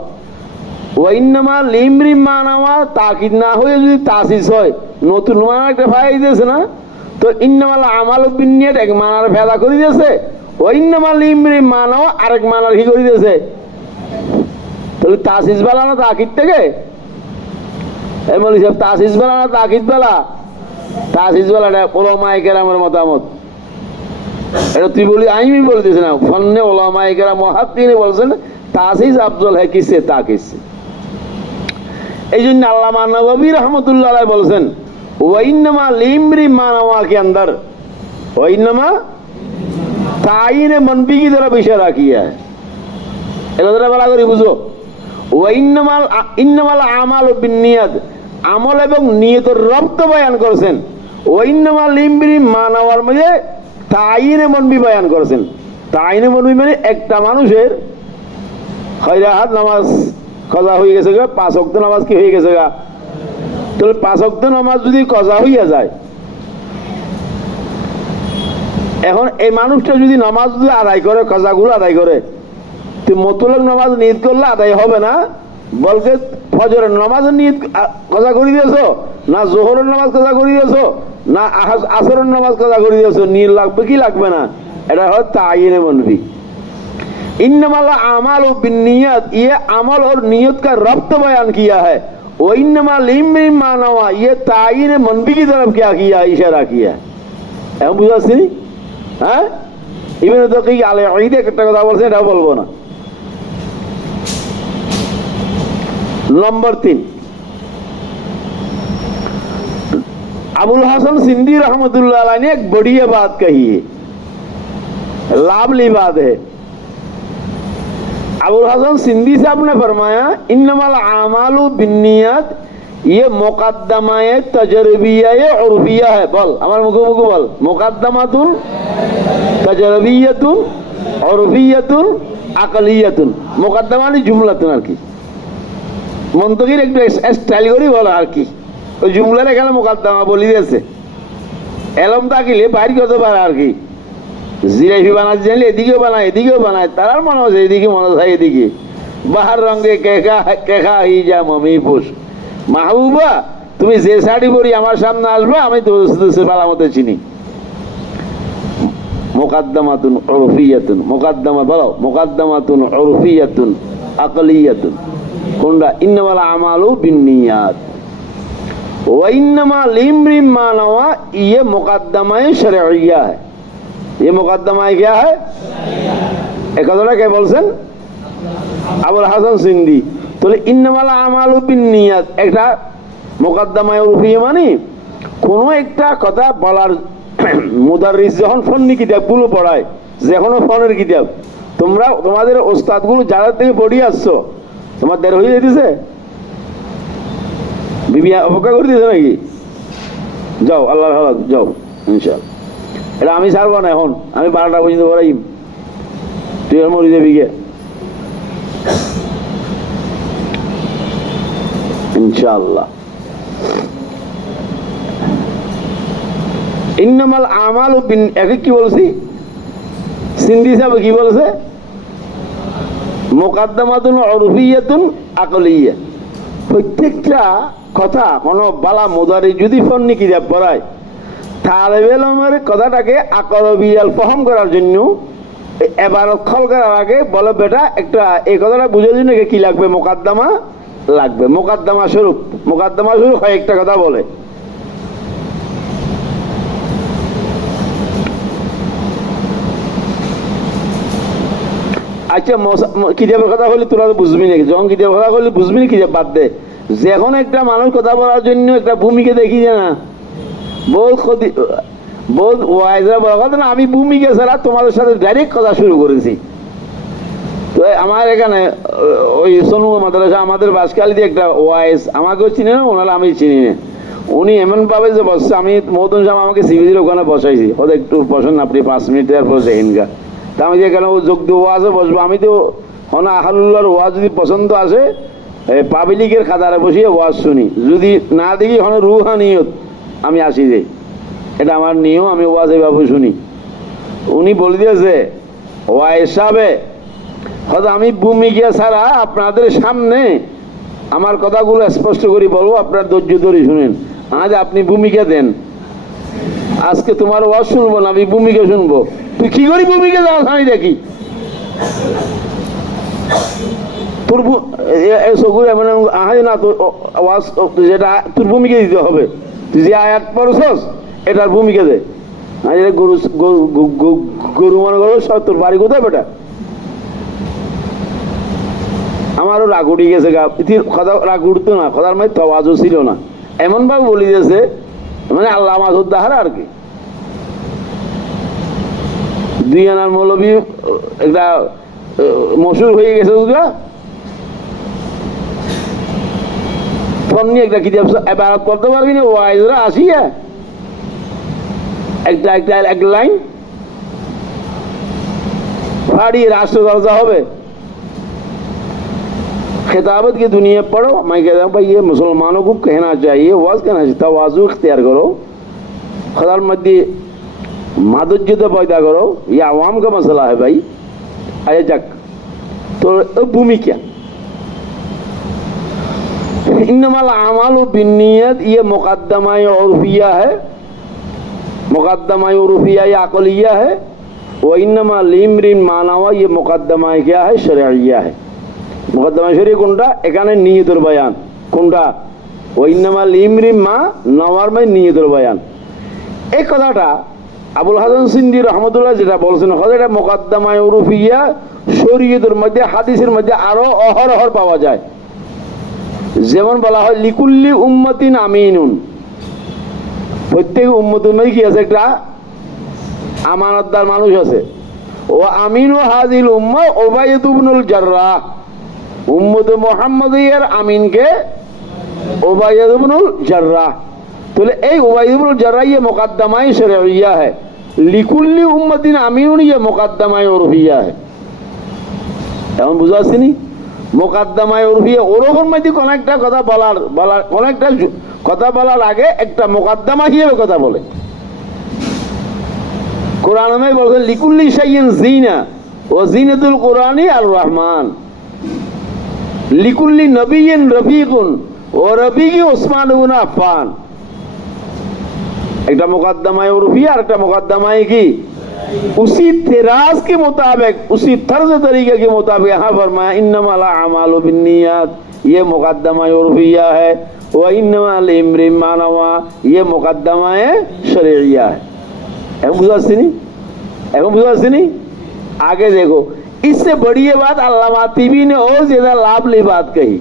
ওয়াইন্নামা লিমরি মানাওয়া তাকিদ না হয়ে যদি তাসিস হয়, নতুন মানার একটা ফায়া দিয়েছে না, তো ইন্নামাল আমালু বিন্নিয়াত এক মানার ফায়দা করে দিয়েছে, ওয়াইন্নামা লিমরি মানাওয়া আরেক মানার কি করে দিয়েছে? তাহলে তাসিস বলা না তাকিদ থেকে? তাসিস বেলা না তাকিদ বেলা? তাসিস বেলাটা ওলামায়ে কেরামের মতামত। এটা তুই বলি, আমি বলতেছি না, ফন্নে ওলামায়ে কেরাম মুহাক্কিকিন বলছেন তাসিস আফজল है किससे ताकिद से। এই জন্য আল্লামা নববী रहमतुल्लाह अलैह বলছেন ওয়াইন্নামা লিমরি মানাওয়া के अंदर ওয়াইন্নামা তাইন मनबी की तरफ इशारा किया है। এটা তোরা ভালো করে বুঝো। ওয়াইন্নামাল ইন্নামাল আমালু বিন্নিয়াত, আমল এবং নিয়তের রব্ত বয়ান করেছেন। ওয়াইন্নামাল লিমরি মানাওয়ার মধ্যে তাইনে মনবি বয়ান করেছেন। তাইনে মনবি মানে একটা মানুষের খয়রাত নামাজ কজা হয়ে গেছে গা, 5 ওয়াক্ত নামাজ কি হয়ে গেছে গা, তাহলে 5 ওয়াক্ত নামাজ যদি কজা হইয়া যায়, এখন এই মানুষটা যদি নামাজ আদায় করে, কজাগুলো আদায় করে, তুই মতলব নামাজ নিয়ত করলে আদায় হবে না, বলকে ফজরের নামাজের নিয়ত কজা করে দিয়েছো, না জোহরের নামাজ কজা করে দিয়েছো, না আসরের নামাজ কজা করে দিয়েছো, নিয়ত লাগবে কি লাগবে না? এটা হয় তাইনে মনবি। इन्नमाल आमालु बिन्नियात, ये अमल और नियत का रब्त बयान किया है। वो इन्नमाल इमरी मानवा, ये तायीन मनबी की तरफ क्या किया, इशारा किया। এখন বুঝতে পারছি? হ্যাঁ, ইবনে দাকিক আল ঈদ একটা কথা বলছে, এটা বলবো না। नंबर 3, अबुल हसन सिंधी रहमतुल्लाह अलैह ने एक बढ़िया बात कही है, लाभली बात है। अबुल हसन सिंधी साहब ने फरमाया इन्नमाल आमालु बिन्नियात ये मुकद्दमाए तजरबियाए उर्फिया है। बोल আমার মুখে মুখে বল, মুকদ্দমাতুন তাজরবিয়াতুন উরফিয়াতুন আকলিয়াতুন। মুকদ্দমা মানে জুমলাতুন আর কি, মন্তকির একটু স্টাইল করি বলো আর কি, ওই জুমলার এখানে মুকদ্দমা বলি দিয়েছে। এলম তাকিলে বাইর করতে পারে আর কি, জিলাপি বানাতে জানলে এদিকেও বানায় এদিকেও বানায়, তার মনে হচ্ছে এদিকে মনে হয় এদিকে। বাহার রঙে কেখা কেখা হয়ে যা মমি পুষ। মাহবুবা তুমি যে শাড়ি পরি আমার সামনে আসবে, আমি তো ভালো মতো চিনি। মুকদ্দমাতুন উরফিয়াতুন, মুকদ্দমা বলো, মুকদ্দমাতুন উরফিয়াতুন আকলিয়াতুন। কোনটা? ইন্নামাল আমালু বিন্নিয়াত ওয়া ইন্নামা লিমরিম মা নওয়া। ये मुकद्दमाए शरइया है, ये मुकद्दमाए क्या है? এই কথাটা কে বলছেন? আবুল হাসান সিন্দি। তাহলে ইন্নামাল আমালু বিন্নিয়াত একটা মুকদ্দমায়ে উরফিয়া মানে কোনো একটা কথা বলার মুদাররিস যখন ফন্নি কিতাবগুলো পড়ায়, যে কোনো ফনের কিতাব, তোমরা তোমাদের ওস্তাদগুলো যারা থেকে পড়িয়ে আসছো, তোমার দের হয়ে যেতেছে, বিবি অপেক্ষা করে দিয়েছে নাকি? যাও আল্লাহ যাও ইনশাআল্লাহ। এটা আমি ছাড়বো না, এখন আমি 12টা পর্যন্ত পড়াই, তুই মরি যাবি গে ইনশাআল্লাহ। ইন্নামাল আমালু বিন, একে কি বলছি? সিন্ধি সাহেব কি বলছে? মুকদ্দমাতুন উরফিয়াতুন আকলিয়া। প্রত্যেকটা কথা কোনো বালা মুদারি যদি ফন্নি কিতাব পড়ায়, তালেবে ইলমের কথাটাকে আকরবিয়াল ফহম করার জন্য, এবারত খল করার আগে বলে বেটা একটা এই কথাটা বুঝার জন্য কি লাগবে? মুকদ্দমা লাগবে। মুকদ্দমা স্বরূপ, মুকদ্দমা স্বরূপ হয় একটা কথা বলে। আচ্ছা কিতাবের কথা বলি তোরা তো বুঝবি নাকি? যখন কিতাবের কথা বলি বুঝবি না, কিতাব বাদ দে। যখন একটা মানুষ কথা বলার জন্য একটা ভূমিকা দেখি যে না, বহুত ক্ষতি, বহুত ওয়াইজরা বলা কথা না, আমি ভূমিকা ছাড়া তোমাদের সাথে ডাইরেক্ট কথা শুরু করেছি। তো আমার এখানে ওই সোনু মাদ্রাসা আমাদের বাসকাল দিয়ে একটা ওয়াইজ, আমাকেও চিনে না, ওনারা আমি চিনি না। উনি এমনভাবে যে বসছে, আমি মহতন সাহেব আমাকে সিবিজির ওখানে বসাইছি, ওদের একটু বসেন আপনি 5 মিনিট, তারপর দেখেনগা। তা আমি যে কেন যোগ দিয়ে ওয়াজে বসবো, আমি তো আহালুল্লাহর ওয়াজ যদি পছন্দ আসে পাবলিকের খাতারে বসিয়ে ওয়াজ শুনি, যদি না দেখি রুহানিয়ত আমি আসি যাই, এটা আমার নিয়ম, আমি ওয়াজ এভাবে শুনি। উনি বলে দিয়েছে ওয়াইজ সাহেবে, হয়তো আমি ভূমিকা ছাড়া আপনাদের সামনে আমার কথাগুলো স্পষ্ট করে বলবো, আপনার ধৈর্য ধরে শুনেন। আজ আপনি ভূমিকা দেন, আজকে তোমার ওয়াজ শুনবো না, আমি ভূমিকা শুনবো। তুই কি করি ভূমিকা দেওয়া? আমি দেখি তোর মানে আহাই না, তোর ওয়াজ যেটা তোর ভূমিকা দিতে হবে। তুই যে আয়াত পড়ছস এটার ভূমিকা দে। গরু গরু মনে করো সব, তোর বাড়ি কোথায় বেটা? আমারও রাগ উঠে গেছে গা, কথা রাগ উঠতো না, কথার মধ্যে তওয়াজু ছিল না, এমন ভাবে বলি দিয়েছে মানে আল্লাহ মাসুদ্দাহার আর কি। 2 আনার মৌলবী একটা মশুর হয়ে গেছে, ফন্নি একটা কিতাব এবারত করতে পারবি না, ওয়াইজরা আসিয়া একটা একটা এক লাইন फाड़ी राष्ट्र दर्जा हो खिताबत की दुनिया पढ़ो। मैं कहता हूँ भाई ये मुसलमानों को कहना चाहिए, वाज कहना चाहिए, तवाज़ु इख्तियार करो, खुदार मध्य मादुज्जत पैदा करो, ये आवाम का मसला है भाई। आया जक तो भूमि क्या इन्नमल आमालु बिन्नियत, ये मुकद्दमा उर्फिया है, मुकद्दमा उर्फिया या अक़लिया है। वो इन्नमा लिम्रिन मानावा, ये मुकद्दमा क्या है, शरइया है। मुकद्दमा शरीय कोनटा एखाने नियतर बयान कोनटा, वो इन्नमा लिम्रिन मा नवार में नियतर बयान। एक कथाटा আবুল হাসান সিন্দি রহমতুল্লাহ যেটা বলছেন, এটা মুকদ্দমা উরফিয়া শরীয়তের মধ্যে হাদিসের মধ্যে আরো অহরহ পাওয়া যায়। যেমন বলা হয় লিকুল্লি উম্মতিন আমিনুন, প্রত্যেক উম্মতের মধ্যে কি আছে, একটা আমানতদার মানুষ আছে। ও আমিনু হাযিল উম্মাহ উবাইদ ইবনুল জাররাহ, উম্মতে মুহাম্মাদিয়ার আমিনকে उबैद इब्नुल जर्राह। তাহলে এই উবাইদ ইবনুল জাররাহ ये मुकद्दमा शरइया है, लिकुल्ली उम्मतिन आमीनुन ये मुकद्दमा उर्फिया है। এখন বুঝা আসেনি? মুকদ্দমা উরফিয়া ওরকম মধ্যে কোন একটা কথা বলার কোন একটা কথা বলার আগে একটা মুকদ্দমা হিসেবে কথা বলে। কোরআনে বলছে লিকুল্লি শাইইন জিনা ওয়া জিনাতুল কোরআনি আর রহমান, লিকুল্লি নবিয়্যিন রফিকুন ওয়া রফিকি উসমান ইবনে আফফান। একটা मुकद्दमा उर्फिया और একটা मुकद्दमा की उसी तिराज के मुताबिक उसी तर्ज तरीके के मुताबिक यहाँ फरमाया इन्नमल अमालु बिन्नियात, ये मुकद्दमा उर्फिया है, व इन्नमल लिम्रिइन मा नवा, ये मुकद्दमा शरइया है। এখন বুঝা যাচ্ছে নি? এখন বুঝা যাচ্ছে নি? आगे देखो, इससे बड़ी ये बात अल्लामा तिबी ने और ज्यादा लाभ ली बात कही।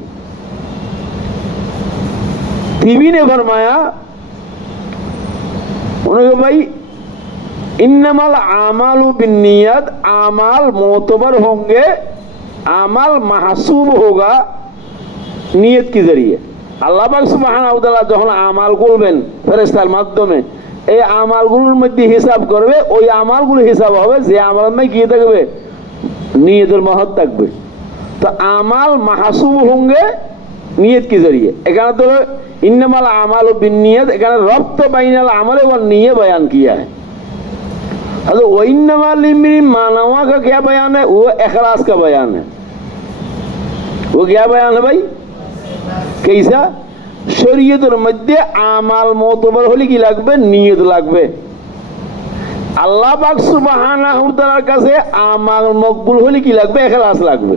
तिबी ने फरमाया उन्होंने भाई इन्नमल आमालु बिन्नियत, आमाल मोतबर होंगे, आमाल महसूब होगा नियत के जरिए। আল্লাহ পাক সুবহানাহু ওয়া তাআলা যখন আমাল করবেন ফেরেশতার মাধ্যমে, এই আমালগুলোর মধ্যে হিসাব করবে, ওই আমালগুলো হিসাব হবে যে আমল में কি থাকবে, নিয়তের মহৎ থাকবে। তো আমাল মাহসুব होंगे নিয়ত के जरिए। এখানে তো इन्नमल आमालु बिन्नियत, এখানে রব্ত বাইনাল আমল ওয়াল নিয়ত बयान किया है। तो वइन्नमल लिम्रिइन मा नवा का क्या बयान है? वो इखलास का बयान है। वो क्या बयान है भाई? कैसा? শরীয়তের মধ্যে আমাল মোতবর হলে কি লাগবে? নিয়ত লাগবে। আল্লাহ পাক সুবহানাহু ওয়া তাআলার কাছে আমাল মকবুল হলে কি লাগবে? ইখলাস লাগবে।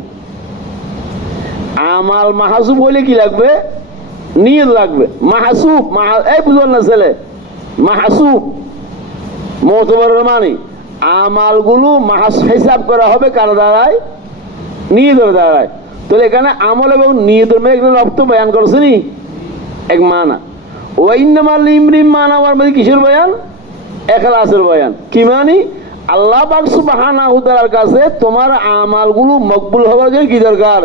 আমাল মাহসুব হলে কি লাগবে? নিয়ত লাগবে। মাহসুব এই বুঝুন না ছেলে, মাহসুব মোতবর মানে আমালগুলো হিসাব করা হবে কার দ্বারায়? নিয়তের দ্বারায়। তাহলে এখানে আমল এবং নিয়তের মধ্যে একটা রব্ত বয়ান করছে নি, এক মানা। ওয়া ইন্নামাল লিম্রিইন মা নাওয়ার মধ্যে কিসের বয়ান? ইখলাসের বয়ান। কি মানে? আল্লাহ পাক সুবহানাহু ওয়া তাআলার কাছে তোমার আমালগুলো মকবুল হওয়ার জন্য কি দরকার?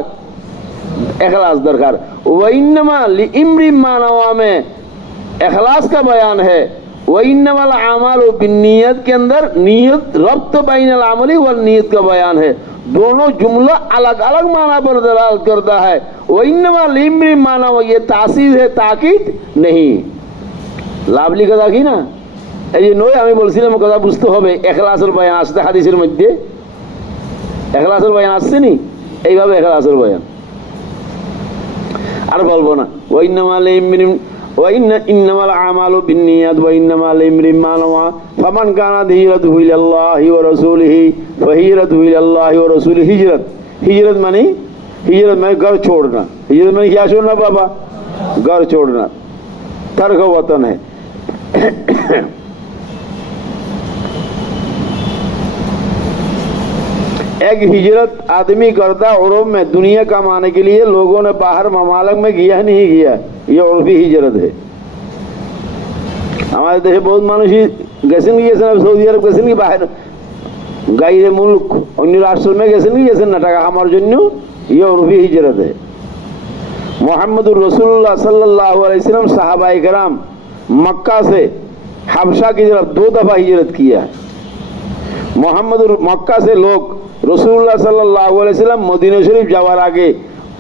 इखलास दरकार। वइन्नमा लिम्रिइन मा नवा में इखलास का बयान है। वइन्नमल आमालु बिन्नियत के अंदर नियत रब्त बैनल अमली व नियत का बयान है। दोनों जुमला अलग अलग माना पर दलाल करता है। वइन्नमा लिम्रिइन मा नवा, ये तासीस है, ताकीद नहीं। লাভলি কথা কি না? এই যে নয় আমি বলছিলাম কথা বুঝতে হবে, ইখলাসের বয়ান আসছে হাদিসের মধ্যে। ইখলাসের বয়ান আসছে নি, এইভাবে ইখলাসের বয়ান আর বলবো না। ইন্নামাল আমালু বিন্নিয়াত ওয়া ইন্নামাল লিম্রিইন মা নাওয়া ফামান কানাত হিজরাতুহু ইলাল্লাহি ওয়া রাসূলিহি ফাহিজরাতুহু ইলাল্লাহি ওয়া রাসূলিহি। हिजरत माने घर छोड़ना। हिजरत माने क्या छोड़ना बाबा? घर छोड़ना, तर्क वतन है। एक हिजरत आदमी करता उर्फ में दुनिया कमाने के लिए, लोगों ने बाहर ममालिक में गया नहीं गया, ये उर्फी हिजरत है। हमारे देशे बहुत मानुष গেছেন সৌদি আরব গেছেন কি বাহির গাইরে মুলক অন্য রাষ্ট্র में গেছেন কি গেছেন না টাকা আমার জন্য, ये उर्फी हिजरत है। मोहम्मदुर रसूलुल्लाह सल्लल्लाहु अलैहि वसल्लम सहाबाए किराम मक्का से हबशा की तरफ 2 दफा हिजरत किया है। मक्का से लोग रसूलुल्लाह सल्लल्लाहु अलैहि वसल्लम मदीना शरीफ जावर आगे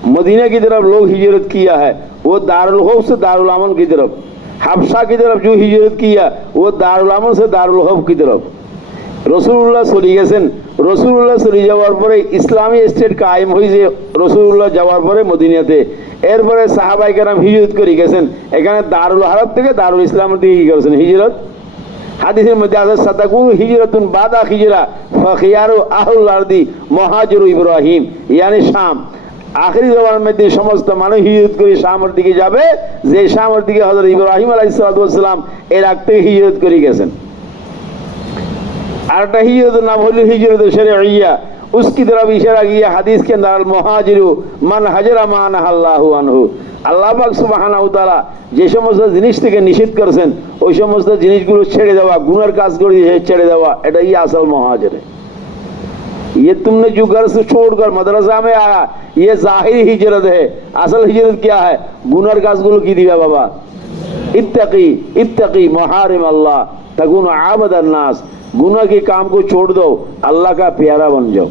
मदीना की तरफ लोग हिजरत किया है। वो दारुल खौफ से दारुल अमन की तरफ, हबशा की तरफ जो हिजरत किया वो दारुल अमन से दारुल खौफ की तरफ। রসুল্লাহ চলে গেছেন, রসুল্লাহ চলে যাওয়ার পরে ইসলামী স্টেট কায়েম হয়েছে রসুল্লাহ যাওয়ার পরে মদিনাতে। এরপরে সাহাবায়ে কেরাম হিজরত করে গেছেন, এখানে দারুল হারব থেকে দারুল ইসলামের দিকে কি করেছেন? হিজরত। হাদিসের মধ্যে আছে সাদাকু হিজরাতুন বাদা হিজরা ফাখিয়ারু আহলুল আরদি মুহাজিরু ইব্রাহিম, यानी শাম। আখেরি জমানার মধ্যে সমস্ত মানুষ হিজরত করে শামের দিকে যাবে, যে শামের দিকে হযরত ইব্রাহিম আলাইহিস সালাম এর আগ থেকে হিজরত করে গেছেন। আর একটা হিজরতের নাম হলো হিজরত শরঈয়া, उसकी तरफ इशारा किया हदीस के अंदर मुहाजिरु মান হাজারা মা নাহাল্লাহু আনহু। আল্লাহ পাক সুবহানাহু ওয়া তাআলা যে সমস্ত জিনিস থেকে নিষেধ করেছেন ওই সমস্ত জিনিসগুলো ছেড়ে দেওয়া, গুনার কাজ করে ছেড়ে দেওয়া, এটাই আসল মুহাজির है। ये तुमने जो घर से छोड़कर मदरसा में आया ये जाहिर हिजरत है, असल हिजरत क्या है? गुनार काजगुलो की दिबा बाबा, इत्तकी इत्तकी मुहारिम अल्लाह तकुन आबदन नास, गुनाह के काम को छोड़ दो, अल्लाह का प्यारा बन जाओ।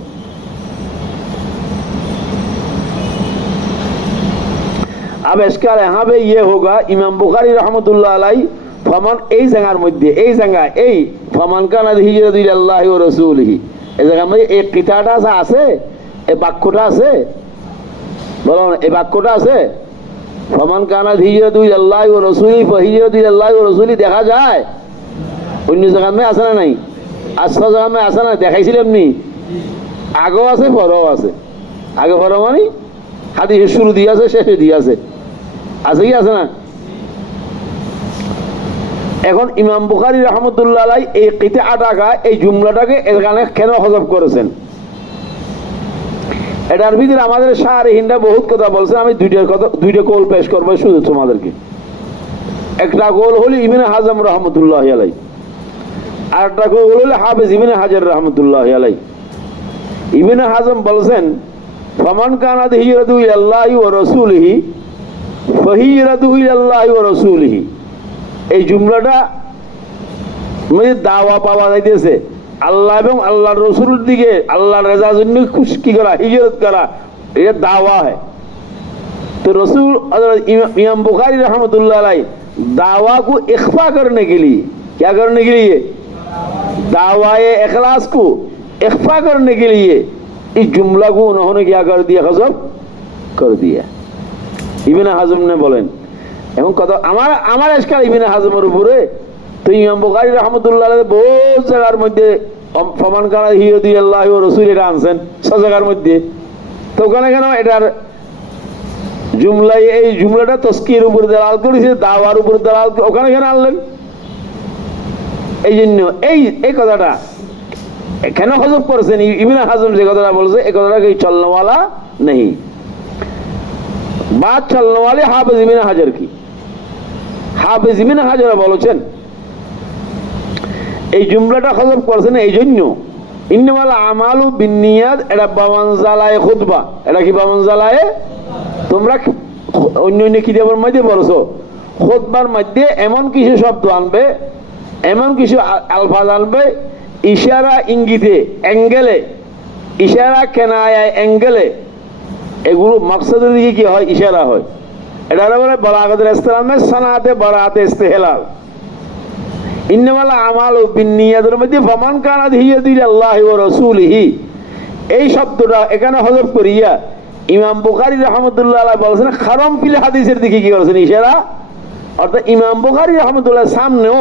अब इसका यहाँ पे ये होगा, इमाम बुखारी रहमतुल्लाह अलैहि फमान এই জায়গার মধ্যে এই জায়গা এই ফমান কানা হিজরতু ইলাল্লাহি ওয়া রাসূলিহি, এই জায়গার মধ্যে এই কিতাবটা আছে, এই বাক্যটা আছে, বলুন এই বাক্যটা আছে, ফমান কানা হিজরতু ইলাল্লাহি ওয়া রাসূলিহি ফাহিজরতু ইলাল্লাহি ওয়া রাসূলিহি দেখা যায়? অন্য জায়গায় আছে না নাই? আসল জায়গায় আছে না? দেখাইছিলাম নি? আগেও আছে পরেও আছে। আগে পরে মানে হাদিসের শুরু দিয়ে আছে, শেষে দিয়ে আছে, আছে কি আছে না? এখন ইমাম বুখারী রাহমাতুল্লাহ আলাইহি এই কিতাআটাকে, এই জুমলাটাকে এখানে কেন হযফ করেছেন? এটার ভিতরে আমাদের শারহিনরা বহুত কথা বলছেন। আমি দুইটা কৌল পেশ করব শুধু তোমাদেরকে। একটা কৌল হলো ইবনে হাজম রাহমাতুল্লাহ আলাইহি, আর একটা কৌল হলো হাফেজ ইবনে হাজার রাহমাতুল্লাহ আলাইহি। ইবনে হাজম বলছেন ফামান কানাত হিজরাতু ইলাল্লাহি ওয়া রাসূলিহি ফাহিজরাতুহু ইলাল্লাহি ওয়া রাসূলিহি, এই জুমলাটা মানে দাওয়া পাওয়া যাইতেছে আল্লাহ এবং আল্লাহর রাসূলের দিকে, আল্লাহর রাজার জন্য কি করা, হিজরত করা, এটা দাওয়া হয়। तो रसूल इमाम बुखारी रहमतुल्लाह अलैहि दावा को इख्फा करने के लिए, क्या करने के लिए? दावाए इखलास को इख्फा करने के लिए इस जुमला को उन्होंने क्या कर दिया? हज़फ कर दिया। इब्ने हज़म ने बोलें এবং কত আমার ইশকাল ইবনে হাজমের উপরে, তো ইমাম বুখারী রাহমাতুল্লাহ আলাইহি বহুত জায়গার মধ্যে ফমান কানা হিজরতু ইলাল্লাহি ওয়া রাসূলিহি এটা আনছেন, সব জায়গার মধ্যে। তো ওখানে কেন এটার জুমলায় এই জুমলাটা তসকির উপর দালাল করেছে, দাওয়ার উপর দালাল, ওখানে কেন আনলেন? এই জন্য এই কথাটা কেন হযফ করেছেন? ইবনে হাজম যে কথাটা বলছে এই কথাটা কি চলনেওয়ালা নেই, বাত চলনেওয়ালে হাফেজ ইবনে হাজার কি। হাফেজ ইবনে হাজার বলেছেন এই জুমলাটা হযফ করেছেন এই জন্য, ইন্নামাল আমালু বিন্নিয়াত, এটা বামানজালায়ে খুতবা, এটা কি বামানজালায়ে? তোমরা অন্য অন্য কিতাবের মধ্যে পড়ছো, খুতবার মধ্যে এমন কিছু শব্দ আনবে, এমন কিছু আলফাজ আনবে, ইশারা ইঙ্গিতে, অ্যাঙ্গেলে, ইশারা কেনায়ায় অ্যাঙ্গেলে, এগুলো মাকসাদের দিকে কি হয়? ইশারা হয়। এটা বলে বালাগাতুল ইসলামে সানাতে বারাতে ইস্তিহলাল। ইন্নামাল আমালু বিন্নিয়াতের মধ্যে ফামান কানাত হিজরাতু ইলাল্লাহি ওয়া রাসূলিহি, এই শব্দটা এখানে হযফ করিয়া ইমাম বুখারী রাহমাতুল্লাহ আলাইহি বলেছেন হারাম ফিল হাদিসের দিকে কি করেছেন? ইশারা। অর্থাৎ ইমাম বুখারী রাহমাতুল্লাহ সামনেও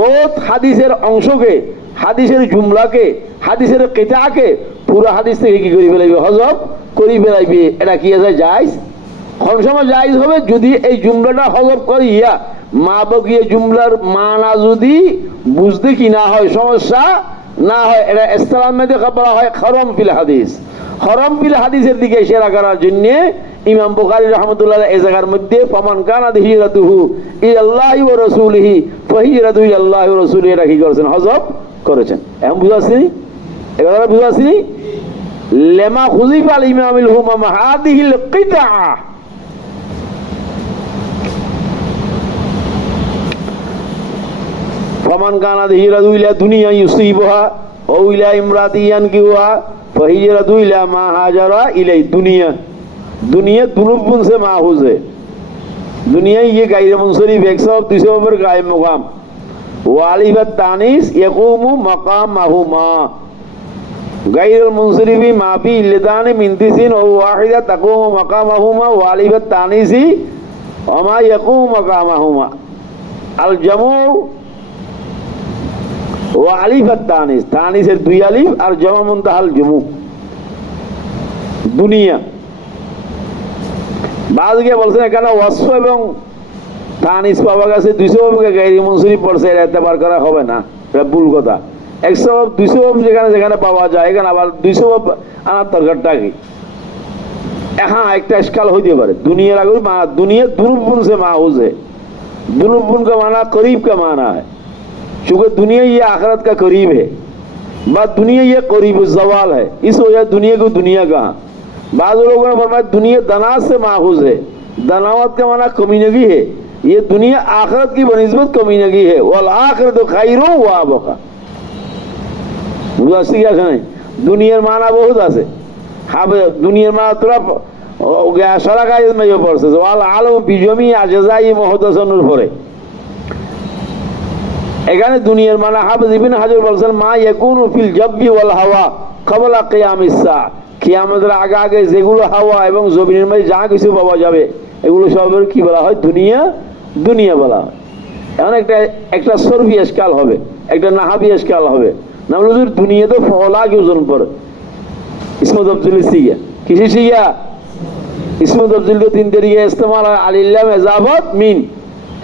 বহুত হাদিসের অংশকে, হাদিসের জুমলাকে, হাদিসের কিতাকে পুরো হাদিস থেকে কি করে ফেলাইবে? হযফ করে ফেলাইবে। এটা কি আছে? জায়েজ। কোন সময় জায়েজ হবে? যদি এই জুমলাটা হযফ করিয়া মা বকিয়ে জুমলার মানা যদি বুঝতে কি না হয়, সমস্যা না হয়, এটা ইসলামে দেখা বলা হয় হারাম ফিল হাদিস। হারাম ফিল হাদিসের দিকে ইশারা করার জন্য ইমাম বুখারী রাহমাতুল্লাহ এই জায়গার মধ্যে ফামান কানাত হিজরাতুহু ইলাল্লাহি ওয়া রাসূলিহি ফাহিজরাতুহু ইলাল্লাহি ওয়া রাসূলিহি এটা কি করেছেন? হযফ করেছেন। এখন বুঝা আসেনি? এবারে বুঝা আসেনি? লেমা খুযিফা আল ইমামিল হুমাম হাদিহিল কিতা, ফামান কানাত হিজরাতুহু ইলা দুনিয়া ইউসিবুহা আও ইলা ইমরাতিন ইয়ানকিহুহা ফাহিজরাতুহু ইলা মা হাজারা ইলাই দুনিয়া। दुनिया दुनुबुन से माहूज है। दुनिया ये गायर मुंसरिफ 100-200 पर कायम मुकाम वालिबत तानीस यकूमु मकामहुमा गायर मुंसरिफी माफी इल्लतान मिनतिसिन और वाहिदा तकूमु मकामहुमा वालिबत तानीसी वमा यकूमु मकामहुमा अल जमू वालिबत तानीस, तानीसेर दुई आलिफ और जमा मुनताहाल जमू। दुनिया বাজকে বলছেন এখানে ওয়াসফ এবং তানিস পাওয়া গেছে 200 গায়রি মুনসরিফ পড়ছে, এটা এতবার করা হবে না, এটা ভুল কথা। 100-200 যেখানে যেখানে পাওয়া যায় এখানে আবার 200 আনার দরকারটা কি? হ্যাঁ একটা ইশকাল হইতে পারে। दुनिया আগে दुनिया दुनुबुन से माहूज है। दुनुबुन का माना करीब का माना है, चूंकि दुनिया ये आखिरत का करीब है, बा दुनिया ये करीब ज़वाल है, इस वजह दुनिया को दुनिया कहा। बाज़ लोगों ने फरमाया दुनिया दना से माखूज है, दनावत का माना कमीनगी है, ये दुनिया आखिरत की बनिस्बत कमीनगी है। वल आखिरत खैरुन व अबका, বুঝাচ্ছি কি এখানে? দুনিয়ার মানা বহুত আছে। হবে দুনিয়ার মানা তোরা সারা কাজ মেয়ে পড়ছে ওয়াল আলম বিজমি আজাই মহদাসনুর পরে। এখানে দুনিয়ার মানা হাফেজ ইবনে হাজার বলছেন মা ইয়াকুনু ফিল জাব্বি ওয়াল হাওয়া ক্বাবলা কিয়ামিস সা, কিয়ামতের আগে আগে যেগুলো হাওয়া এবং জমিনের মধ্যে যা কিছু পাওয়া যাবে এগুলো সবের কি বলা হয়? দুনিয়া, দুনিয়া বলা হয়। এখন একটা সরফি এসকাল হবে, একটা নাহাবি এসকাল হবে। না বলে দুনিয়া তো ফলা কি ওজন পড়ে ইসমত আব্দুল সিয়া কিসে সিয়া ইসমত আব্দুল তিন তরিকে ইস্তেমাল হয় আলিল্লাম এজাবত মিন।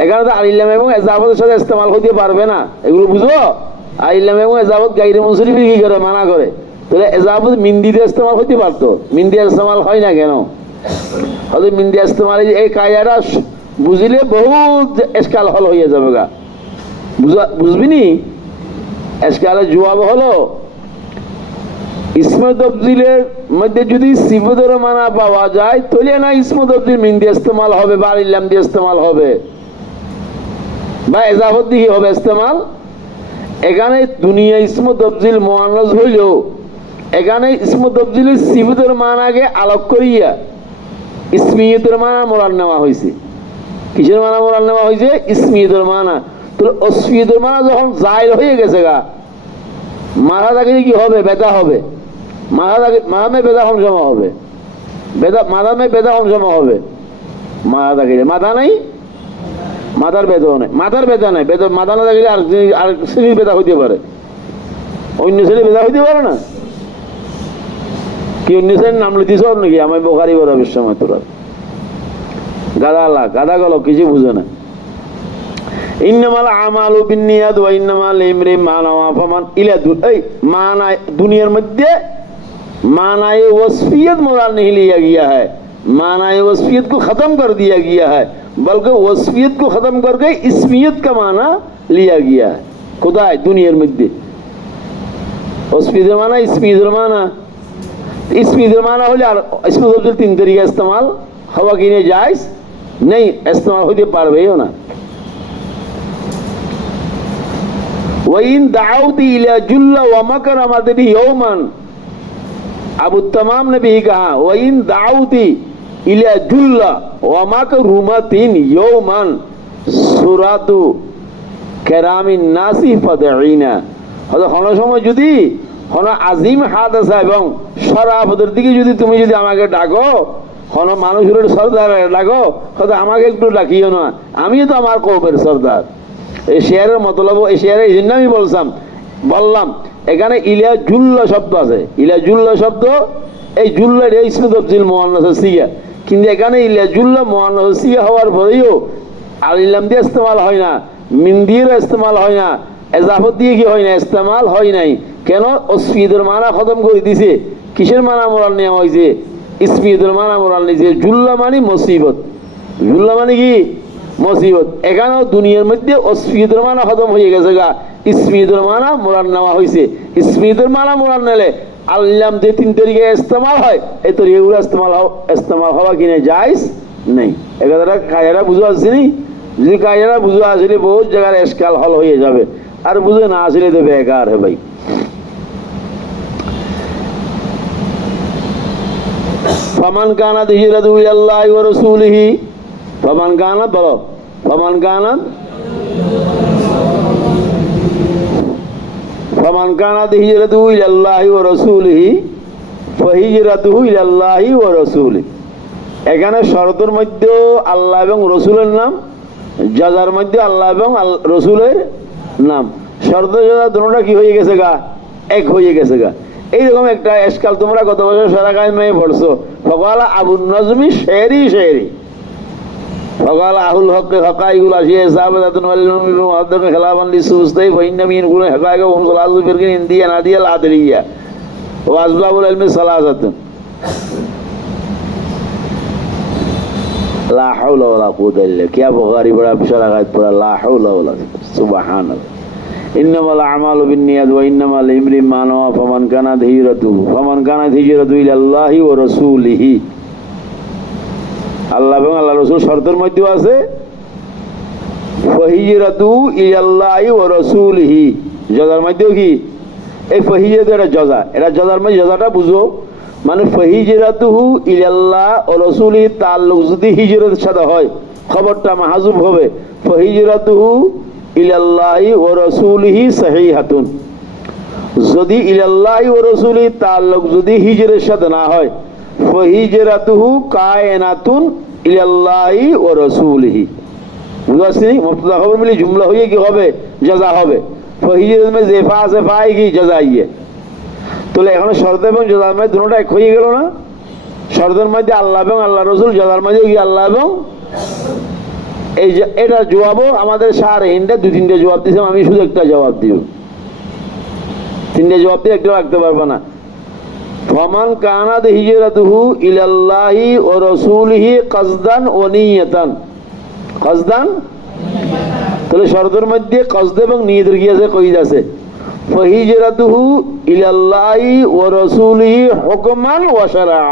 এখানে তো আলিল্লাম এবং এজাবতের সাথে ইস্তেমাল হতে পারবে না, এগুলো বুঝো। আলিল্লাম এবং এজাবত গাইরে মুনসরিফি কি করে মানা করে, তাহলে এজাবত মিন দিয়ে ইস্তেমাল হতে পারতো, মিন দিয়ে ইস্তেমাল হয় না কেন? হয়তো মিন দিয়ে ইস্তেমাল এই কায়দাটা বুঝলে বহুত এসকাল হল হয়ে যাবে গা, বুঝবিনি? এসকালের জবাব হলো ইসমত তফজিলের মধ্যে যদি সিফতের মানা পাওয়া যায় তাহলে না ইসমত তফজিল মিন দিয়ে ইস্তেমাল হবে বা আলিল্লাম দিয়ে ইস্তেমাল হবে বা এজাফত দিয়ে হবে ইস্তেমাল। এখানে দুনিয়া ইসমত তফজিল মুআন্নাস হইলেও এখানে ইসমত তফজিলের সিফতের মানাকে আলোক করিয়া ইসমিয়তের মানা মোরান নেওয়া হয়েছে। কিসের মানা মোরান নেওয়া হয়েছে? ইসমিয়তের মানা। তাহলে অসফিয়তের মানা যখন জাইল হয়ে গেছে গা, মাথা থাকলে কি হবে? ব্যথা হবে। মাথা মে ব্যথা কম জমা হবে, মাথা মে ব্যথা কম জমা হবে। মাথা থাকলে মাথা নাই, মাথার ব্যথাও নেই, মাথার ব্যথা নাই, মাথা না থাকলে আর শ্রেণীর ব্যথা হইতে পারে, অন্য শ্রেণীর ব্যথা হইতে পারে না। কি অন্য শ্রেণীর নাম লিতিস নাকি? আমার বোখারি বড় বিশ্বময় তোরা গাদা আল্লাহ গাদা গেল কিছু বুঝে না। ইন্নামাল আমালু বিন্নিয়াত ওয়া ইন্নামা লিমরিইন মা নাওয়া ফামান ইলা এই মানা দুনিয়ার মধ্যে मानाए वस्फियत मुराद नहीं लिया गया है, मानाए वस्फियत को ख़त्म कर दिया गया है, बल्कि वस्फियत को ख़त्म करके इसमियत का माना लिया गया है। खुदा है दुनिया में वस्फियत माना इसमियत माना, इसमियत माना हो जाए इसमें सबसे तीन तरीका इस्तेमाल हवा की ने जायज़ नहीं इस्तेमाल होते पार भाई हो ना। वइन दाऊती इला जुल्ला व मकरमति यौमन, अबू तमाम ने भी कहा वइन दाऊती इला जुल्ला व मकरुमतिन यौमन सुरातु কেরামিন নাসি ফাদঈনা। হয়তো কোনো সময় যদি কোনো আজিম হাদাসা এবং শরাফতের দিকে তুমি যদি আমাকে ডাকো, কোনো মানুষের সর্দার ডাকো, হয়তো আমাকে একটু ডাকিও না, আমিও তো আমার কওমের সর্দার। এই শেয়ারের মতলব এই শেয়ারে এই জন্য আমি বললাম এখানে ইলা জুল্লা শব্দ আছে, ইলা জুল্লা শব্দ এই জুল্লার ইসমে তাফজিল মুআন্নাস সিগা, কিন্তু এখানে ইলা জুল্লা মুআন্নাস সিগা হওয়ার পরেও আলিলাম দিয়ে ইস্তেমাল হয় না, মিন দিয়ে ইস্তেমাল হয় না, এজাফত দিয়ে কি হয় না ইস্তেমাল হয় নাই। কেন? ওসফিয়তের মানা খতম করে দিছে। কিসের মানা মোরাল নেওয়া হয়েছে? ইসমিয়তের মানা মোরাল নিয়েছে। জুল্লা মানে মুসিবত, জুল্লা মানে কি? মুসিবত। এখানেও দুনিয়ার মধ্যে ওসফিয়তের মানা খতম হয়ে গেছে গা, ইসমিয়তের মানা মোরাল নেওয়া হয়েছে। ইসমিয়তের মানা মোরাল নিলে আল্লাম যে তিন তরিকে ইস্তেমাল হয় এই তরিকাগুলো ইস্তেমাল হওয়া কিনে জায়েজ নেই। এখানে কায়দাটা বুঝে আসছেনি? যদি কায়দাটা বুঝে আসলে বহুত জায়গার এসকাল হল হয়ে যাবে, আর বুঝে না আসলে তো বেকার হে ভাই। ফামান কানাত হিজরাতু ইলাল্লাহি ওয়া রাসূলিহি, ফামান কানাত বলো, ফামান কানাত হিজরাতু ইলাল্লাহি ওয়া রাসূলিহি ফাহিজরাতুহু ইলাল্লাহি ওয়া রাসূলিহি। এখানে শরতের মধ্যে আল্লাহ এবং রসুলের নাম, জাজার মধ্যে আল্লাহ এবং রসুলের নাম। শর্ত জাজা দুটোটা কি হয়ে গেছে গা? এক হয়ে গেছে গা। এইরকম একটা এসকাল তোমরা গত বছর সারা গায়ে মেয়ে পড়ছো। ফকালা আবুল নজমি শেরি শেরি, ফকালা আহুল হক হকাইগুল আসিয়া সাহাবাতুন ওয়ালিল মুআদ্দাম খেলাফান লিসুস্তাই ফাইন্না মিন গুল হকাইকা ওয়া সালাতু ফিরকিন ইন্দিয়া নাদিয়াল আদরিয়া ওয়া আসবাবুল ইলমি সালাসাতুন। লা হাওলা ওয়ালা কুওয়াতা ইল্লা বিল্লাহ। क्या बुखारी बड़ा शरागात पड़ा ला हौला वला सुबहान अल्लाह। ইন্নামাল আমালু বিন্নিয়াত ওয়া ইন্নামা লিমরিইম মা নাওয়া ফামান কানাত হিজরাতুহু ইলাল্লাহি ওয়া রাসূলিহি। আল্লাহ এবং আল্লাহ রাসূল শর্তের মধ্যেও আছে ফাহিজরাতুহু ইলাল্লাহি ওয়া রাসূলিহি, জজার মধ্যেও কি এই ফাহিজরাতু এটা জজা, এটা জজার মধ্যে জজাটা বুঝো, মানে ফাহিজরাতুহু ইলাল্লাহ ওয়া রাসূলিহি তাআল্লুক যদি হিজরতের সাথে হয় খবরটা মাহজুব হবে ফাহিজরাতুহু ইলাল্লাহি ওয়া রাসূলিহি সহিহাতুন। যদি ইলাল্লাহি ওয়া রাসূলিহি তাআল্লুক যদি হিজরের সাথে না হয় ফাহিজরাতুহু কায়নাতুন ইলাল্লাহি ওয়া রাসূলিহি। বুঝাচ্ছি মুবতাদা খবর মিলে জুমলা হয়ে কি হবে জাযা হবে। ফাহিজরাত মে জেফা আছে ফাই কি জাযা ইয়ে, তাহলে এখন শর্ত এবং জাযার মধ্যে দুটোটা এক হয়ে গেল না। শর্তের মধ্যে আল্লাহ এবং আল্লাহ রাসূল, জাযার মধ্যে কি আল্লাহ এবং এই যে এটা জবাবও আমাদের সার হিন্দা দুই তিনটে জবাব দিয়েছিলাম, আমি শুধু একটা জবাব দিব, তিনটে জবাব দিয়ে একটা রাখতে পারবো না। ফামান কানাত হিজরাতুহু ইলাল্লাহি ওয়া রাসূলিহি কাসদান ওয়া নিয়াতান, কাসদান তাহলে শর্তের মধ্যে কসদ এবং নিয়তের কি আছে কইদ আছে। ফাহিজরাতুহু ইলাল্লাহি ওয়া রাসূলিহি হুকমান ওয়া শারআ,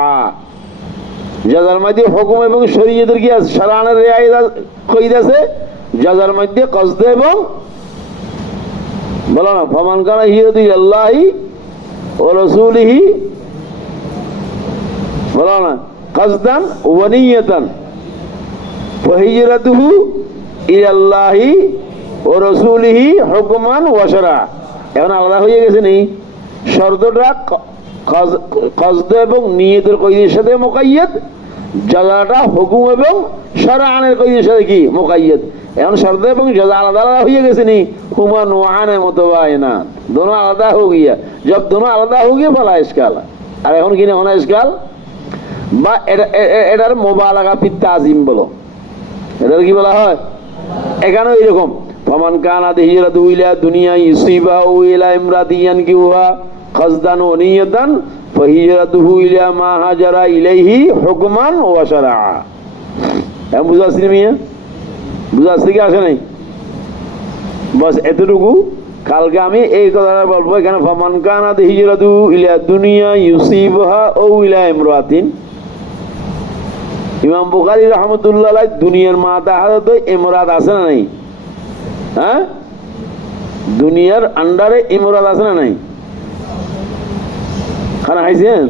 জাযার মধ্যে হুকুম এবং শরীয়তের কি আছে শারআনের রিয়ায়ত কইদ আছে, জাযার মধ্যে কসদ এবং বলো না ফামান কানা হিজরাতু ইলাল্লাহি ওয়া রাসূলিহি বলো না কাসদান ওয়া নিয়াতান ফাহিজরাতুহু ইলাল্লাহি ওয়া রাসূলিহি হুকমান ওয়া শারআ। এখন আলাদা হয়ে গেছে নেই, শর্তটা কসদ এবং নিয়তের কইদের সাথে মুকাইয়াদ, জাযাটা হুকুম এবং শারআনের কইদের সাথে কি মুকাইয়াদ। এখন শর্ত এবং জাযা আলাদা আলাদা হয়ে গেছে নি, হুমা নুআনে মুতাবায়িনা, दोनों আলাদা हो गया। जब दोनों আলাদা हो गया ফলা ইশকাল। আর এখন কি না হোনা ইশকাল বা এটার মুবালাগা ফি তাজিম বলো, এটার কি বলা হয় এখানেও এরকম ফামান কানাত হিজরাতুহু ইলা দুনিয়া ইউসিবাহু ইলা ইমরাতিন ইয়ানকিহুহা কাসদান ওয়া নিয়াতান ফাহিজরাতুহু ইলা মা হাজারা ইলাইহি হুকমান ওয়া শারআ। এখন বুঝা আসছে মিয়া, বুঝা আসছে কি আসে নাই? বাস এতটুকু। কালকে আমি এই কথাটা বলবো এখানে ফামান কানাত হিজরাতুহু ইলা দুনিয়া ইউসিবাহা ও ইলা ইমরাতিন। ইমাম বুখারী রাহমাতুল্লাহ আলাইহি দুনিয়ার মাথা হাতে ইমরাত আছে না নাই? হ্যাঁ, দুনিয়ার আন্ডারে ইমরাত আছে না নাই? খানা খাইছেন?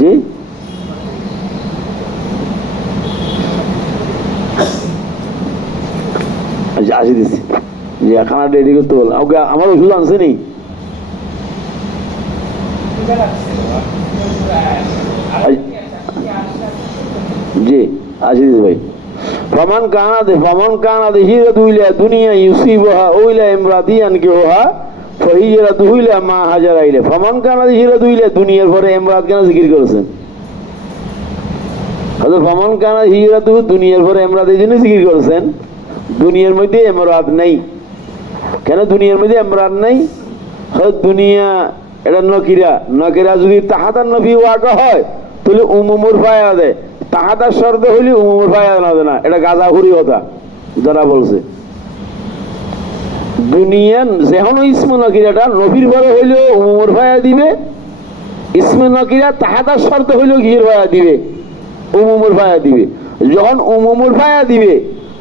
জি আচ্ছা আসি দিচ্ছি জি, খানা রেডি করতে বল। আমার ওষুধ আনছে নি? জি আসি দিচ্ছি ভাই। ফামান কানাত হিজরাতুহু ইলা দুনিয়া ইউসিবুহা ও ইলা ইমরাতিন ইয়ানকিহুহা ফাহিজরাতুহু ইলা মা হাজারা ইলাইহি। ফামান কানাত হিজরাতুহু ইলা দুনিয়ার পরে ইমরাত কেন জিকির করেছেন? হযরত ফামান কানাত হিজরাতুহু দুনিয়ার পরে ইমরাত এই জন্য জিকির করেছেন, দুনিয়ার মধ্যে ইমরাত নাই। কেন দুনিয়ার মধ্যে ইমরাত নাই? দুনিয়া এটা নকিরা, নকিরা যদি তাহাতার নফি ওয়াকা হয় তাহলে উমুমুর ফায়দা দেয়, তাহাতার শর্ত হইলে উমুমুর ফায়দা না দেয় না, এটা গাজাহুরি কথা যারা বলছে। দুনিয়া যেমন ইসমে নকিরাটা নফির পরে হইলেও উমুমুর ফায়দা দিবে, ইসমে নকিরা তাহাতার শর্ত হইলেও ঘির ফায়দা দিবে, উমুমুর ফায়দা দিবে। যখন উমুমুর ফায়দা দিবে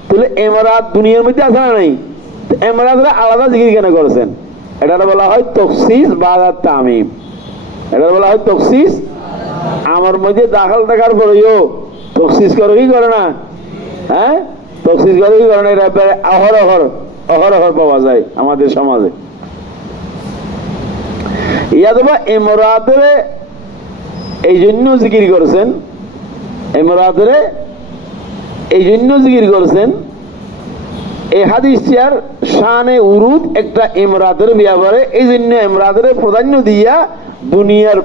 তাহলে ইমরাত দুনিয়ার মধ্যে আছে না নাই? ইমরাতরা আলাদা জিকির কেন করেছেন? এটা বলা হয় তখসিস বাদা তামিম, এটা বলা হয় তখসিস। আমার মধ্যে দাখল থাকার পরেও তখসিস করে কি করে না? হ্যাঁ, তখসিস করে কি করে না? এটা অহরহ পাওয়া যায় আমাদের সমাজে। ইয়াদবা ইমরাতের এই জন্য জিকির করেছেন, ইমরাতের এই জন্য জিকির করেছেন। এই হাদিসটার শানে উরুদ একটা ইমরাতের ব্যাপারে, এই জন্য ইমরাতের প্রাধান্য দিয়া দুনিয়ার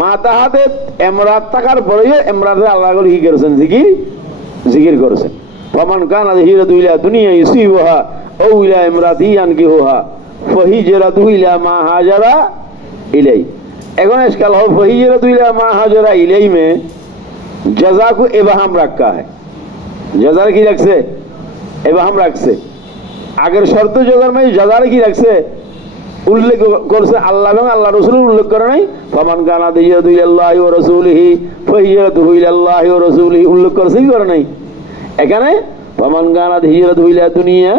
মাথা হাতে ইমরাত থাকার পরেও ইমরাতের আল্লাহ করে কি করেছেন? জিকির করেছেন। ফামান কানাত হিজরাতুহু ইলা দুনিয়া ইউসিবুহা আও ইলা ইমরাতিন ইয়ানকিহুহা ফাহিজরাতুহু ইলা মা হাজারা ইলাইহি। এখন ইশকাল हो ফাহিজরাতুহু ইলা মা হাজারা ইলাইহি में जज़ा को इबाहम रखा है। জাজার কি রাখছে? এবাহাম রাখছে। আগের শর্ত জাজার মানে জাজার কি রাখছে? উল্লেখ করছে আল্লাহ এবং আল্লাহ রাসূলের উল্লেখ করে নাই। ফামান কানা হিজরাতুহু ইলাল্লাহি ওয়া রাসূলিহি ফাহিজরাতুহু ইলাল্লাহি ওয়া রাসূলিহি উল্লেখ করছে কি করে নাই? এখানে ফামান কানা হিজরাতুহু ইলা দুনিয়া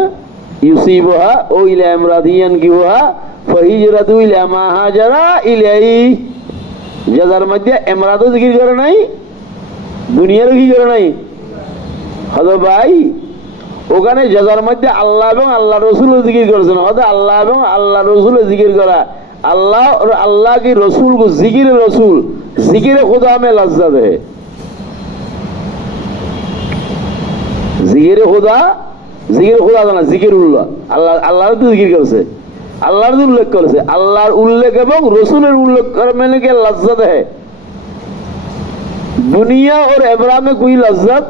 ইউসিবুহা ও ইলা ইমরাতিন ইয়ানকিহুহা ফাহিজরাতুহু ইলা মা হাজারা ইলাইহি। জাজার মধ্যে ইমরাতও জিকির করে নাই, দুনিয়ারও কি করে নাই। হযরত ভাই ওখানে জাজার মধ্যে আল্লাহ এবং আল্লাহ রসুল জিকির করেছেন। হয়তো আল্লাহ এবং আল্লাহ রসুল জিকির করা, আল্লাহ और अल्लाह की रसूल को जिक्र रसूल जिक्र खुदा में लज्जत है। जिक्र खुदा জানা জিকিরুল্লাহ, আল্লাহ আল্লাহর তো জিকির করেছে, আল্লাহর উল্লেখ করেছে, আল্লাহর উল্লেখ এবং রসুলের উল্লেখ करने के लज्जत है। दुनिया और इबरा में कोई लज्जत।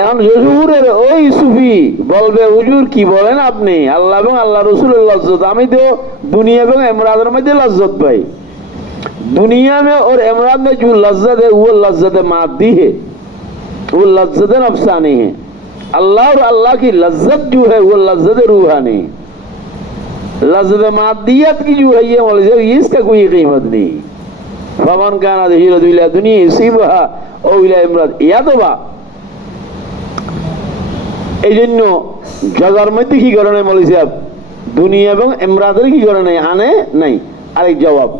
এখন হুজুরের ওই সুফি বলবে হুজুর কি বলেন আপনি, আল্লাহ এবং আল্লাহ রসুলের লজ্জত, আমি তো দুনিয়া এবং ইমরাদের মধ্যে লজ্জত পাই। दुनिया में और इमरान में जो लज्जत है वो लज्जत मादी है, वो लज्जत नफसानी है। अल्लाह और अल्लाह की लज्जत जो है वो लज्जत रूहानी। लज्जत मादियत की जो है ये इसका कोई कीमत नहीं। फमन काना हिजरतुहु इला दुनिया युसीबुहा औ इला इमरात ইয়াতবা। এই জন্য জাজার মধ্যে কি করে নাই মৌলভী সাহেব? দুনিয়া এবং ইমরাতের কি করে নাই? আনে নাই। আরেক जवाब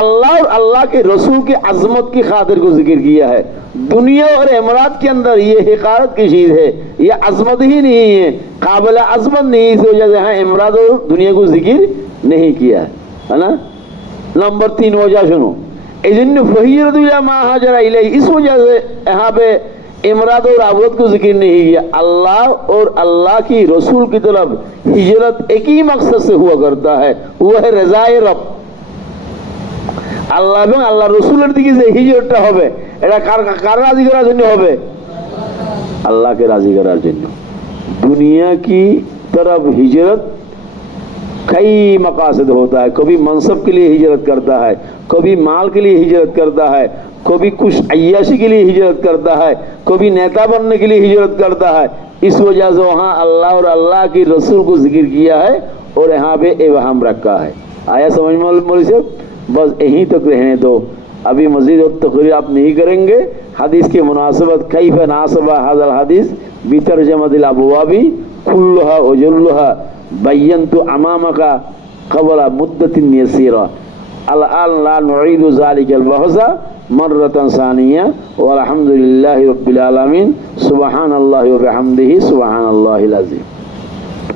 अल्लाह और अल्लाह के रसूल की अजमत की खातिर को जिक्र किया है। दुनिया और इमरात के अंदर ये हिकारत की चीज है, ये अजमत ही नहीं है, काबिल अजमत नहीं, इस वजह से हाँ इमरात और दुनिया को जिक्र नहीं किया है ना। नंबर 3 वजह सुनो, फहीरतुहु इला मा हाजरा इलैहि, इस वजह से यहाँ पे इमरात और आबूद को जिक्र नहीं किया। अल्लाह और अल्लाह की रसूल की तरफ हिजरत एक ही मकसद से हुआ करता है, वह है रज़ाए रब। আল্লাহ এবং আল্লাহ রসুলের দিকে যে হিজরতটা হবে এটা কার রাজি করার জন্য হবে? আল্লাহকে রাজি করার জন্য। दुनिया की तरफ हिजरत कई मकासद होता है, कभी मनसब के लिए हिजरत करता है, कभी माल के लिए हिजरत करता है, कभी कुछ अय्याशी के लिए हिजरत करता है, कभी नेता बनने के लिए हिजरत करता है। इस वजह से वहाँ अल्लाह और अल्लाह की रसूल को जिक्र किया है और यहाँ पे इबहाम रखा है। आया समझ में मौलवी साहब? बस यहीं तक रहने दो, अभी मजीद और तकरीर आप नहीं करेंगे। हदीस की मुनासबत कैफ नासबा हाज़ल हदीस बितरजमतिल अबवाबी कुल्लुहा व जुल्लुहा बय्यन्तु अमामका क़ब्ल मुद्दतिन यसीरा। अलआन ला नुईदु ज़ालिकल बहसा मर्रतन सानिया वल्हम्दुलिल्लाहि रब्बिल आलमीन। सुब्हानल्लाहि व बिहम्दिही सुब्हानल्लाहिल अज़ीम।